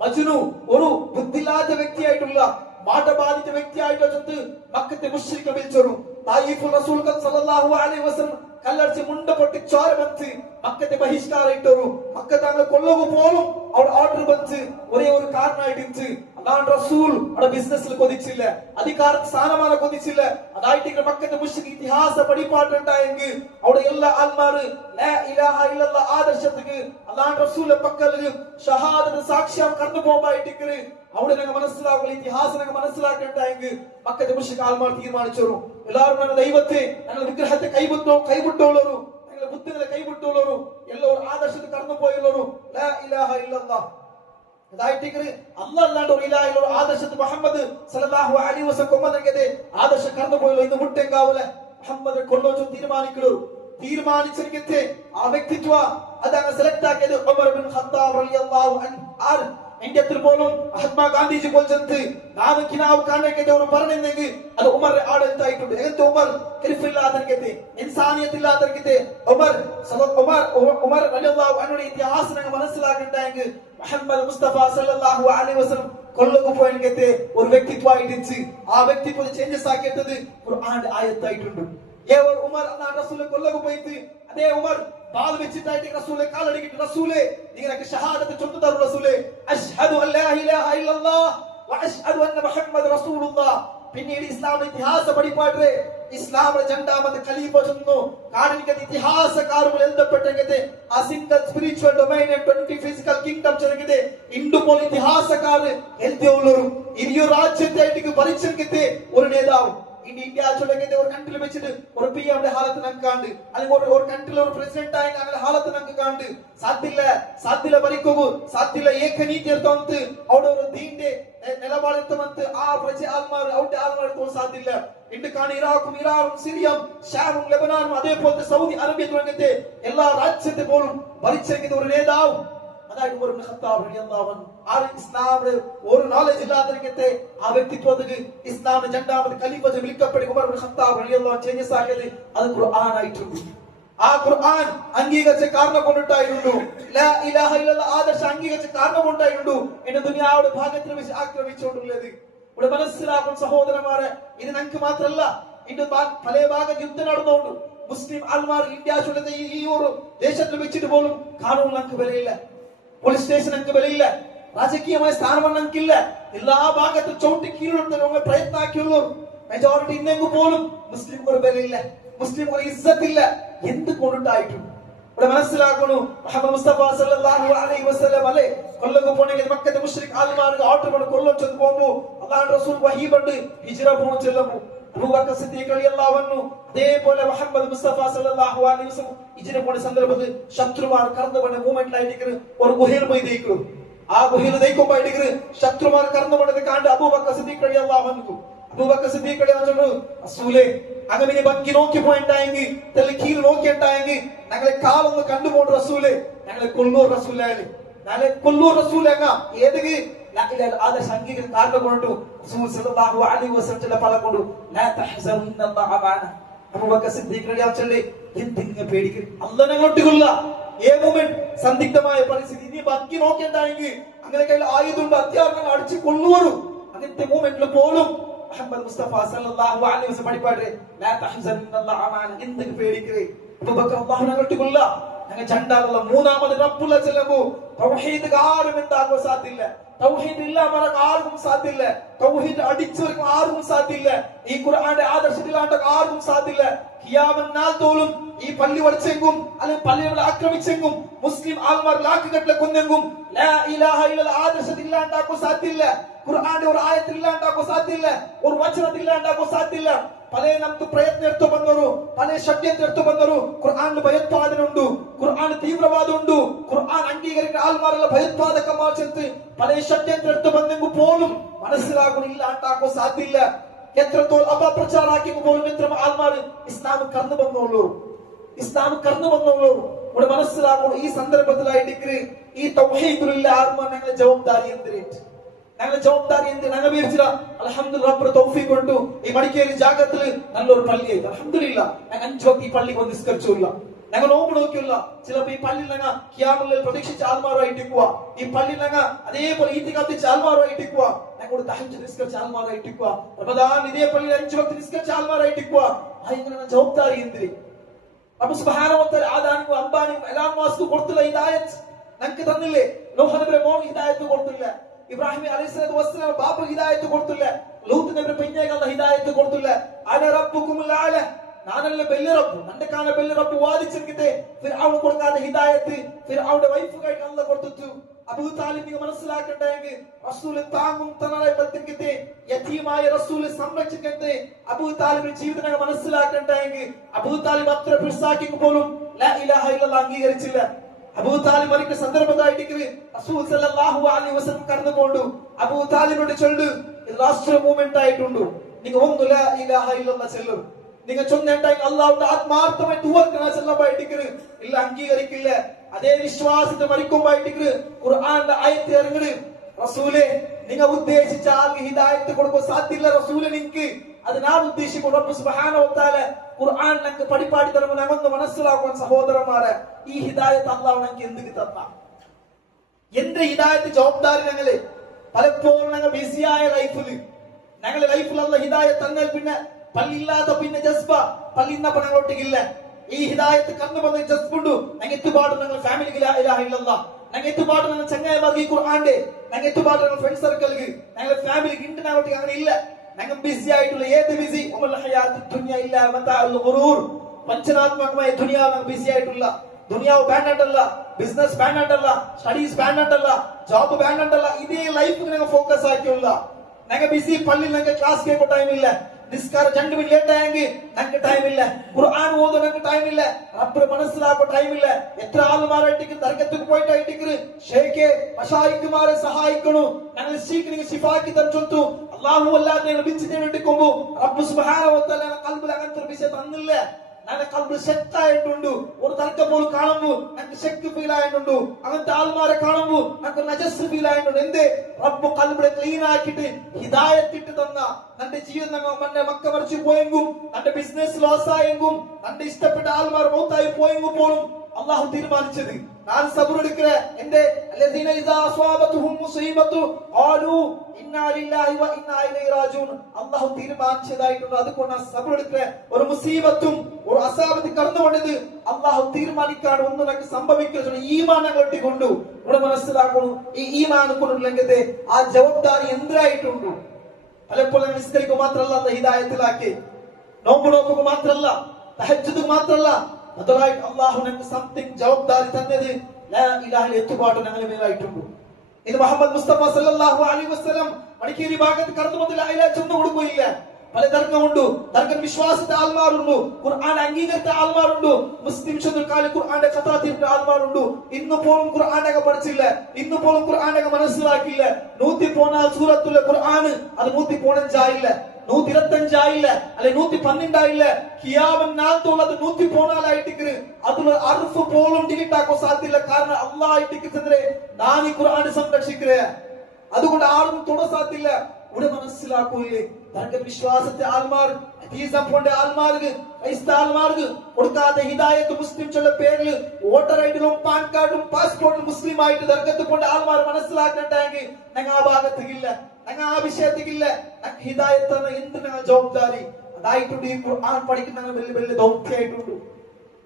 മജ്നു ഒരു ബുദ്ധിയില്ലാത്ത വ്യക്തിയായിട്ടുള്ള മാടബാധിത വ്യക്തിയായിട്ട് ചെന്ന് മക്കത്തെ മുശ്രിക്ക് വിളിച്ചൊരു തായിഫുൽ റസൂൽ സല്ലല്ലാഹു അലൈഹി വസല്ലം കല്ലടിച്ച് മുണ്ട പൊട്ടി ചോര ബന്ത് മക്കത്തെ ബഹിഷ്കാരം ഇട്ടൊരു മക്ക താങ്കൾ കൊല്ലുക പോലും അവിടെ ഓർഡർ ബന്ത് ഒരേ ഒരു കാരണമായിട്ട് അതാണ് റസൂൽ അവിടെ ബിസിനസ്സിൽ കൊതിച്ചില്ല, അധികാര സ്ഥാനമാന കൊതിച്ചില്ല. അതായിട്ട് മക്കത്തെ മുശ്രിക്ക് ഇതിഹാസ പഠിപ്പാട്ടുണ്ടായെങ്കിൽ അവിടെ എല്ലാ ആൾമാര് ലാ ഇലാഹ ഇല്ലല്ലാഹ് ആദർശത്തിക്ക് അതാണ് റസൂലെ പക്കല് ഷഹാദത്ത് സാക്ഷ്യം കടന്നു പോകുമ്പോഴായിട്ട് അവിടെ ഞങ്ങൾ മനസ്സിലാക്കുക ഇതിഹാസം ഞങ്ങൾ മനസ്സിലാക്കണ്ടായെങ്കിൽ മക്കത്തെ മുശ്രിക്ക് ആൾമാർ തീരുമാനിച്ചോളൂ എല്ലാവരും ഞങ്ങളുടെ ദൈവത്തെ ഞങ്ങളുടെ വിഗ്രഹത്തെ കൈവിട്ടോളൂ, ഞങ്ങളുടെ ബുദ്ധികളെ കൈവിട്ടോളൂ, എല്ലാവരും ആദർശത്തിൽ കടന്നു പോയുള്ളൂ. ലാ ഇലാഹ ഇല്ലല്ലാഹ് അതായിട്ട് അല്ലാണ്ട് ഒരു ഇലാഹ ഇല്ല ആദർശത്ത് മുഹമ്മദ് സല്ലല്ലാഹു അലൈഹി വസല്ലം കൊമ്പനകത്തെ ആദർശം കടന്നു പോയല്ലോ. ഇന്ന് മുട്ടെങ്കാവൂല മുഹമ്മദ് കൊണ്ടോച്ചു തീരുമാനിച്ചിരിക്കത്തെ ആ വ്യക്തിത്വ അതാണ് സെലക്ട് ആക്കിയത് ഉമർ ബിൻ ഖത്താബ് റളിയല്ലാഹു അൻഹു. ഇന്ത്യത്തിൽ പോലും മഹാത്മാഗാന്ധിജി പോലത്തെ നാവിക്കിനാവ് കാണേണ്ട ഒരു പറഞ്ഞെങ്കിൽ അത് ഉമർ ആടത്തായിട്ടുണ്ട്. എങ്ങനത്തെ ഉമർ കിരിഫില്ലാതിരിക്കത്തെ ഇൻസാനിയത്തില്ലാതിരിക്കത്തെ ഉമർ റളിയല്ലാഹു അൻഹുവിന്റെ ഇതിഹാസം ഞങ്ങൾ മനസ്സിലാക്കണ്ടെങ്കിൽ മുഹമ്മദ് മുസ്തഫ സല്ലല്ലാഹു അലൈഹി വസല്ലം കൊല്ലക്ക് പോയെങ്കിൽ ഒരു വ്യക്തിത്വമായിട്ട് ആ വ്യക്തിത്വം ചേഞ്ചസ് ആക്കിയിട്ടത് ഖുർആന്റെ ആയത്തായിട്ടുണ്ട്. ഉമർ റസൂലെ കൊല്ലക്ക് പോയിട്ട് അതേ ഉമർ ബാൽ വെച്ചിട്ടായിട്ട് റസൂലെ കാലടിക്കിട്ട് റസൂലെ നിങ്ങൾക്ക് ഷഹാദത്ത് ചൊല്ലു തരും റസൂലെ അഷ്ഹദു അല്ലാ ഇലാഹ ഇല്ലല്ലാഹ് വ അഷ്ഹദു അന്ന മുഹമ്മദ് റസൂലുള്ളാഹ്. പിന്നീട് ഇസ്ലാം ഇതിഹാസ പഠിപ്പാട്ടെ ഇസ്ലാമിന്റെ രണ്ടാമത്തെ ഖലീഫ ചെന്നു കാണിക്കത്തെ ഇതിഹാസകാരുകൾ എഴുതപ്പെട്ടെങ്കിൽ ആ single spiritual domain 20 physical kingdom ചെറുകിದೆ ಇಂದು പോലും ഇതിഹാസക്കാർ എഴുതിയുള്ളൂ. ഇനിയൊരു രാജ്യത്തെ ഭരിച്ചിരിക്കത്തെ ഒരു നേതാവ് ഇന്ത്യ ചൊല്ലങ്ങത്തെ ഒരു കൺട്രിയിൽ വെച്ചിട്ട് ഒരു പിഎംയുടെ ഹാലത്ത് നമുക്ക് കാണ്ട് അല്ലെങ്കിൽ ഒരു കൺട്രിയിൽ ഒരു പ്രസിഡന്റ് ആയ അങ്ങനെ ഹാലത്ത് നമുക്ക് കാണ്ട് സാധ്യല്ല ഭരിക്കുക സാധ്യല്ല ഏകനീതി എടുത്ത് അവിടെ ഒരു ദീന്റെ നിലപാടെടുത്ത് ആ പ്രജ ആത്മാർ അവിടെ ആത്മാർ സാധ്യല്ല ഇന്ന് കാണി ഇറാഖും ഇറാനും സിറിയയും ഷാമും ലെബനാനും അതേപോലത്തെ സൗദി അറേബ്യ തുടങ്ങിയത്തെ എല്ലാ രാജ്യത്തെ പോലും ഭരിച്ചിരിക്കുന്ന ഒരു നേതാവ് അതായത് ഉമർ ഇബ്നു ഖത്താബ് റളിയല്ലാഹു അൻഹു ആ ഇസ്ലാമിന്റെ ഒരു നോളജ് ഇല്ലാതിരിക്കത്തെ ആ വ്യക്തിത്വത്തിന് ഇസ്ലാമിന്റെ രണ്ടാമത് ഖലീഫ വിളിക്കപ്പെടുന്ന ഉമർ ഇബ്നു ഖത്താബ് റളിയല്ലാഹു അൻഹു ചേഞ്ചസ് ആക്കിയത് അത് ഖുർആൻ ആയിട്ടുണ്ട്. ആ ഖുർആൻ അംഗീകരിച്ച കാരണം കൊണ്ടിട്ടായിരുന്നു ലാ ഇലാഹ ഇല്ലല്ലാഹ് ആദർശം അംഗീകരിച്ച കാരണം കൊണ്ടായിരുന്നു എന്റെ ദുനിയാവുടെ ഭാഗത്തിൽ വെച്ച് ആക്രമിച്ചുകൊണ്ടുള്ളത്. ഇവിടെ മനസ്സിലാക്കും സഹോദരന്മാരെ, ഇത് നമുക്ക് മാത്രമല്ല, ഇന്ന് പല ഭാഗത്ത് യുദ്ധം നടന്നുകൊണ്ട് മുസ്ലിം ആൾമാർ ഇന്ത്യ ചൊല്ലുന്ന ഈ ഒരു ദേശത്തിൽ വെച്ചിട്ട് പോലും കാനൂൺ നമുക്ക് വിലയില്ല, പോലീസ് സ്റ്റേഷൻ നമുക്ക് വിലയില്ല, രാജകീയമായ സ്ഥാനമാണ് നമുക്കില്ല. എല്ലാ ഭാഗത്തും ചവിട്ടി കീഴിലുള്ള പ്രയത്നം ആക്കിയുള്ളൂ. മെജോറിറ്റി ഇന്നെങ്കിൽ പോലും മുസ്ലിം ഒരു വിലയില്ല, മുസ്ലിം ഒരു ഇസ്സത്തില്ല. എന്ത് കൊണ്ടിട്ടായിട്ടും ഇവിടെ മനസ്സിലാക്കുന്നു. മുഹമ്മദ് മുസ്തഫ സല്ലല്ലാഹു അലൈഹി വസല്ലം അല്ലേ കൊല്ലം പോണെങ്കിൽ മക്കത്തെ മുശ്രിക് ആൾമാർക്ക് ഓർഡർ കൊണ്ട് കൊല്ലം ചെന്ന് പോകുമ്പോൾ അല്ലാഹുവിന്റെ റസൂൽ വഹീ കൊണ്ട് ഹിജ്റ പോകാൻ ചെല്ലുമ്പോൾ അബൂബക്കർ സിദ്ദീഖ് റളിയല്ലാഹു അൻഹു അതേപോലെ മുഹമ്മദ് മുസ്തഫ സല്ലല്ലാഹു അലൈഹി വസല്ലം ഹിജ്റ പോകുന്ന സന്ദർഭത്തിൽ ശത്രുമാർ കടന്നു പോകുന്ന മൂവ്മെന്റിലായിട്ട് ഒരു ഗുഹയിൽ പോയി ദയിക്കും. ആ ഗുഹയിൽ ദയിക്കുമ്പോൾ ശത്രുമാർ കടന്നു പോകുന്നത് കണ്ട് അബൂബക്കർ സിദ്ദീഖ് റളിയല്ലാഹു അൻഹു അബൂബക്കർ സിദ്ദീഖ് റളിയല്ലാഹു റസൂലേ അങ്ങനെ ഭംഗി നോക്കി പോയിട്ടായെങ്കിൽ തെല്ല് കീഴ് നോക്കിയിട്ടായെങ്കിൽ ഞങ്ങളെ കാലൊന്ന് കണ്ടുപോണ്ട് റസൂല് ഞങ്ങളെ കൊല്ലൂർ റസൂലായാലും ഞങ്ങളെ കൊല്ലൂർ റസൂലങ്ങ ഏതെങ്കിലും ആദർശ അംഗീകരണം കാരണം കൊണ്ടു റസൂൽ സല്ലല്ലാഹു അലൈഹി വസല്ലം പറഞ്ഞുകൊണ്ടു ലാ തഹ്സൻ ഇന്നല്ലാഹ മഅന. അബൂബക്കർ സിദ്ദീഖ് റളിയല്ലാഹു അൻഹു എന്തിങ്ങനെ പേടിക്കരുത്, അല്ലാഹ് ഞങ്ങളൊട്ടില്ല. ഏ മൂമെന്റ് സന്ദിഗ്ധമായ പരിസ്ഥിതി ഇനി ഭംഗി നോക്കിയിട്ടായെങ്കിൽ അങ്ങനെ കയ്യിൽ ആയുധമുണ്ട്, അത്യാവശ്യം അടിച്ചു കൊള്ളുവരും. അങ്ങനത്തെ മൂമെന്റിൽ പോലും മുഹമ്മദ് മുസ്തഫ സല്ലല്ലാഹു അലൈഹി വസല്ലം പഠിപ്പാട് ലാ തഹ്സൻ ഇന്നല്ലാഹ മഅന. എന്തിന് പേടിക്കരുത്, അബൂബക്കർ അല്ലാഹു ഞങ്ങളൊട്ടില്ല. ഞങ്ങൾ ചണ്ടാലുള്ള മൂന്നാമത് റബ്ബുൽ ചെല്ലുമ്പോൾ തൗഹീദ് ആരും എന്താകും സാധ്യല്ല, തൗഹീദ് ഇല്ലാമ ആർക്കും സാധ്യല്ല, തൗഹീദ് അടിച്ചവർക്കും ആർക്കും സാധ്യല്ല, ഈ ഖുർആന്റെ ആദർശത്തിലാണ്ട ആർക്കും സാധ്യല്ല. ഖിയാമത്ത് നാൾ തോളും ഈ പള്ളി വലിച്ചെങ്കും അല്ലെങ്കിൽ പള്ളികളെ ആക്രമിച്ചെങ്കും മുസ്ലിം ആൾമാർ ലാക്കുകെട്ടിലെ കൊന്നെങ്കും ലാ ഇലാഹ ഇല്ലല്ലാഹ് ആദർശത്തിൽ ഇല്ലാണ്ടാക്കാൻ സാധ്യല്ല, ഖുർആന്റെ ഒരു ആയത്തിൽ ഇല്ലാണ്ടാക്കാൻ സാധ്യല്ല, ഒരു വചനത്തിൽ ഇല്ലാണ്ടാക്കാൻ സാധ്യല്ല. പല നമുക്ക് പ്രയത്നം എടുത്തു വന്നവരു, പല ഷഡ്യന്ത്ര എടുത്തു വന്നവരു. ഖുർആനിൽ ഭയോത്പാദനുണ്ട്, ഖുർആൻ തീവ്രവാദമുണ്ട്, ഖുർആൻ അംഗീകരിക്കുന്ന ആൾമാരുള്ള ഭയോത്പാദകന്മാർ ചേർത്ത് പല ഷഡ്യന്ത്ര എടുത്തു വന്നെങ്കിൽ പോലും മനസ്സിലാക്കണം ഇല്ലാണ്ടാക്കാൻ സാധ്യല്ല. എത്രത്തോളം അപപ്രചാരാക്കി പോലും എത്ര ആൾമാർ ഇസ്ലാം കടന്നു വന്നോളൂ, ഇസ്ലാം കടന്നു വന്നോളൂ. ഇവിടെ മനസ്സിലാക്കണം ഈ സന്ദർഭത്തിലായിട്ട് ഈ തൗഹീദിലുള്ള ആത്മാ ഞങ്ങളെ ജവാബ്ദാരി എന്തിനേറ്റ് ഞങ്ങളെ ജവാബ്ദാരി എന്ത് ഞങ്ങൾ വിചാരിച്ചില്ല. അൽഹംദുലില്ലാഹ് റബ്ബ് തൗഫീഖ് കൊണ്ടു ഈ മടിക്കേരി ജാഗത്തിൽ നല്ലൊരു പള്ളിയായി അൽഹംദുലില്ലാഹ്. ഞങ്ങൾ 5 വക്ത് ഈ പള്ളി വന്ന് നിസ്കരിച്ചില്ല, ഞങ്ങൾ നോമ്പ് നോക്കിയില്ല. ചിലപ്പോ ഈ പള്ളിയിൽ ഞങ്ങൾ ഖിയാമുൽ പ്രതീക്ഷിച്ച ആൾമാരായിട്ടിക്കുക, ഈ പള്ളിയിൽ ഞങ്ങൾ അതേപോലെ ഈത്തിഖാത്തിച്ച ആൾമാരായിട്ടിക്കുക, ഞങ്ങൾ തഹജ്ജുദ് നിസ്കരിച്ച ആൾമാരായിട്ടിക്കുക, റമദാൻ ഇതേ പള്ളിയിൽ 5 വക്ത് നിസ്കരിച്ച ആൾമാരായിട്ടിക്കുക. അതിങ്ങനെ ജവാബ്ദാരി എന്തിന് റബ്ബ് സുബ്ഹാനഹു വ തആല ആദാനിക്കും അംബാനിക്കും എല്ലാം വാസ്തു കൊടുത്തില്ല. ഹിദായത്ത് ഞങ്ങൾക്ക് തന്നില്ലേ? നൂഹ് നബിയുടെ മോൻ ഹിദായത്ത് കൊടുത്തില്ല, ഇബ്രാഹിം അലൈഹിസ്സലാത്തു വസ്സലാം ബാപ്പ ഹിദായത്ത് കൊടുത്തില്ല, ലൂത്ത് നബിയുടെ പെഞ്ഞേക്ക് ഹിദായത്ത് കൊടുത്തില്ല. അന റബ്ബുകുമുൽ അഅല, നാനല്ല ബെല്ല് റബ്ബ്, നന്റെ കാന ബെല്ല് റബ്ബ് വാദിച്ചിരിക്കത്തെ ഫിർഔന് കൊടുക്കാതെ ഹിദായത്ത് ഫിർഔന്റെ വൈഫ് കഴിക്കാൻ അല്ലാഹ് കൊടുത്തു. അബൂ താലിബ് മനസ്സിലാക്കണ്ടെങ്കിൽ റസൂൽ താങ്ങും തണലായിട്ടെ യതീമായ റസൂൽ സംരക്ഷിക്കട്ടെ. അബൂ താലിബിന്റെ ജീവിതം മനസ്സിലാക്കണ്ടെങ്കിൽ അബൂ താലിബ് അത്ര പിർസാക്കി പോലും ലാ ഇലാഹ ഇല്ലല്ലാഹ് അംഗീകരിച്ചില്ല. അബൂ താലിബ് മരിക്കുന്ന സന്ദർഭത്തായിട്ട് റസൂൽ സല്ലല്ലാഹു അലൈഹി വസല്ലം കടന്നുകൊണ്ടു അബൂ താലിബിനോട് ചൊല്ലു, ഇത് രാഷ്ട്രീയ മൂവ്മെന്റ് ആയിട്ടുണ്ട്, നിങ്ങൾ ഒന്ന് ലാ ഇലാഹ ഇല്ലല്ലാഹ് ചൊല്ലും, നിങ്ങൾ ചൊല്ലേണ്ടായി അല്ലാഹുവിന്റെ ആത്മാർത്ഥമായി തുവർക്കണ ചെല്ലമായിട്ട് ഇല്ല അംഗീകരിക്കില്ല. അതേ വിശ്വാസത്തെ മരിക്കുമ്പോയിട്ട് ഖുർആന്റെ ആയത്ത് ഇറങ്ങി, റസൂലെ നിങ്ങൾ ഉദ്ദേശിച്ച ആൾക്ക് ഹിദായത്ത് കൊടുക്കാൻ സാധ്യല്ല റസൂലെ നിങ്ങൾക്ക്, അത് ഞാൻ ഉദ്ദേശിക്കും. റബ്ബ് സുബ്ഹാനഹു വ തആല ഖുർആൻ നമുക്ക് പഠിപ്പാടി തരുമ്പോൾ ഞങ്ങൾ മനസ്സിലാക്കാൻ സഹോദരന്മാരെ, ഈ ഹിദായത്ത് അല്ലാഹു നമുക്ക് എന്തിന് തന്ന എന്റെ ഹിദായത്ത് ജവാബ്ദാരി. ഞങ്ങള് പലപ്പോഴും ഞങ്ങൾ ബിസിയായ ലൈഫിൽ ഞങ്ങളുടെ ലൈഫിൽ അല്ലാഹ് ഹിദായത്ത് തന്നാൽ പിന്നെ പള്ളിയില്ലാത്ത പിന്നെ ജസ്ബ പള്ളിന്നപ്പോ ഞങ്ങളൊട്ടിക്കില്ല. ഈ ഹിദായത്ത് കന്നു വന്ന ജസ്ബുണ്ടു ഞങ്ങൾ എത്തുപാട് ഞങ്ങൾ ഫാമിലിക്ക് ലാ ഇലാഹ ഇല്ലല്ലാഹ്, ഞങ്ങൾ എത്തുപാട് ഞങ്ങൾ ചങ്ങായിമാർക്ക് ഈ ഖുർആന്റെ, ഞങ്ങൾ എത്തുപാട് ഞങ്ങൾ ഫ്രണ്ട് സർക്കിൾക്ക്, ഞങ്ങളുടെ ഫാമിലിക്ക് ഇന്റർനാട്ടി അങ്ങനെ ഇല്ല. ഞങ്ങൾ ബിസി ആയിട്ടുള്ള ഏത് ബിസി വഞ്ചനാത്മകമായ ദുനിയാവ് ബിസി ആയിട്ടുള്ള ദുനിയാവ് ബാൻഡ് ആയിട്ടല്ല, ബിസിനസ് ബാൻഡ് ആയിട്ടല്ല, സ്റ്റഡീസ് ബാൻഡ് ആയിട്ടല്ല, ജോബ് ബാൻഡ് ആയിട്ടല്ല, ഇതേ ലൈഫ് ഞങ്ങൾ ഫോക്കസ് ആക്കിയുള്ള ഞങ്ങൾ ബിസി. പള്ളിയിൽ ഞങ്ങൾ ക്ലാസ് കേൾക്കുന്ന ടൈമില്ല, നിസ്കാരം 2 മിനിറ്റ് ലേറ്റ് ആയെങ്കിൽ ഞങ്ങൾക്ക് ടൈം ഇല്ല, ഖുർആൻ ഓതാൻ ഞങ്ങൾക്ക് ടൈം ഇല്ല, റബ്ബ് മനസ്സിലാക്കാൻ ടൈം ഇല്ല. എത്ര ആളുമാരായിട്ട് ദർഗത്തിൽ പോയിട്ടായിട്ട് ഷേഖെ മശായിഖുമാരെ സഹായിക്കണു, ഞങ്ങൾ സീക്കിന് ശിഫാക്കി തരച്ചു. അല്ലാഹു അല്ലാതെ വിളിച്ചിട്ട് വേണ്ടിക്കുമ്പോ റബ്ബ് സുബ്ഹാനഹു വ തആല ഖൽബിൽ അങ്ങനത്തെ ഒരു വിഷയം തന്നില്ല. ഞങ്ങളുടെ കൽബ് ശക്തായിട്ടുണ്ട്. ഒരു തർക്കം പോലും കാണുമ്പോ ഞങ്ങൾക്ക് ശക്തി ഫീൽ ആയിട്ടുണ്ട്. അങ്ങനത്തെ ആൾമാരെ കാണുമ്പോ ഞങ്ങൾക്ക് നജസ് ഫീൽ ആയിട്ടുണ്ട്. എന്തേ? റബ്ബ് കൽബിനെ ക്ലീൻ ആക്കിയിട്ട് ഹിദായത്തിട്ട് തന്ന തന്റെ ജീവിതം മന്നെ മക്ക മറിച്ചു പോയെങ്കും, തന്റെ ബിസിനസ് ലോസ് ആയെങ്കും, തന്റെ ഇഷ്ടപ്പെട്ട ആൾമാർ മൗത്തായി പോയെങ്കും പോലും അള്ളാഹു തീരുമാനിച്ചത് ഞാൻ സബർ എടുക്കേ. എന്റെ അല്ലദീന ഇദാ അസ്വാബതുഹും മുസീബത്തു ഖാലൂ ഇന്നാ ലില്ലാഹി വ ഇന്നാ ഇലൈഹി റാജിഊൻ. അല്ലാഹു തീരുമാനിച്ചതായിട്ടുണ്ട്. അതുകൊണ്ട് സബർ എടുക്കേ. ഒരു മുസീബത്തും ഒരു അസാബത്ത് കടന്നുകൊണ്ടത് അല്ലാഹു തീരുമാനിക്കാണ് ഒന്നും നമുക്ക് സംഭവിക്കുന്നത്. ഈമാൻ കൊണ്ടിക്കൊണ്ടു ഇവിടെ മനസ്സിലാക്കണം. ഈ ഈമാൻ കൊണ്ടുണ്ടെങ്കിൽ ആ ജവാബ്ദാരി എന്തായിട്ടുണ്ട്. പലപ്പോഴും നിസ്കരിക്കുക മാത്രമല്ല ഹിദായത്തിലാക്കി, നോമ്പ് നോക്കുക മാത്രമല്ല, തഹജ്ജുദ് മാത്രമല്ല, അതല്ലാതെ അല്ലാഹു നമുക്ക് സംതിങ് ജവാബ്ദാരി തന്നത് ലാ ഇലാഹ എത്തുപാട് ഞങ്ങളുടെ മേലായിട്ടുണ്ട്. ഇത് മുഹമ്മദ് മുസ്തഫ സല്ലല്ലാഹു അലൈഹി വസല്ലം മണിക്കേരി ഭാഗത്ത് കടന്നു വന്ന് ലാ ഇലാഹ ചൊന്നു കൊടുക്കുകയില്ല. പല തർക്കമുണ്ട്. തർക്കം വിശ്വാസത്തെ ആൾമാരുണ്ട്, ഖുർആൻ അംഗീകരിച്ച ആൾമാരുണ്ട്, മുസ്ലിം കാലം ഖുർആന്റെ കഥാത്തിന്റെ ആൾമാരുണ്ട്. ഇന്ന് പോലും ഖുർആനൊക്കെ പഠിച്ചില്ല, ഇന്ന് പോലും ഖുർആനൊക്കെ മനസ്സിലാക്കില്ല. 114 സൂറത്തുള്ള ഖുർആൻ അത് 115 ആയില്ല, 125 ആയില്ല, അല്ലെ 112 ആയില്ല. ഖിയാമൻ നാളത്തുള്ളത് 114 അതിൽ അർഫ് പോലും ഡിലീറ്റ് ആക്കാൻ സാധ്യല്ല. കാരണം അള്ളാഹ് ഇട്ടിക്കുന്നതിനെ ഞാൻ ഈ ഖുർആൻ സംരക്ഷിക്കുക. അതുകൊണ്ട് ആരും തൊട സാധ്യല്ല. ഇവിടെ മനസ്സിലാക്കൂലേ തന്റെ വിശ്വാസത്തെ ആൾമാർ ആൾമാർക്ക് ആൾമാർക്ക് കൊടുക്കാത്ത ഹിദായത്ത് മുസ്ലിം ചില പേരിൽ വോട്ടർ ഐഡിയിലും പാൻ കാർഡും പാസ്പോർട്ടും മുസ്ലിം ആയിട്ട് ദർഗത്ത് കൊണ്ട് ആൾമാർ മനസ്സിലാക്കണ്ടെങ്കിൽ ഞങ്ങൾ ആ ഭാഗത്തേക്കില്ല, ഞങ്ങൾ ആ വിഷയത്തിക്കില്ല. ഹിദായത്താണ് എന്ത് ഞങ്ങൾ ജവാബ്ദാരി അതായിട്ടുണ്ട്. ഈ ഖുർആൻ പഠിക്കുന്ന വലിയ വലിയ ദൗത്യമായിട്ടുണ്ട്,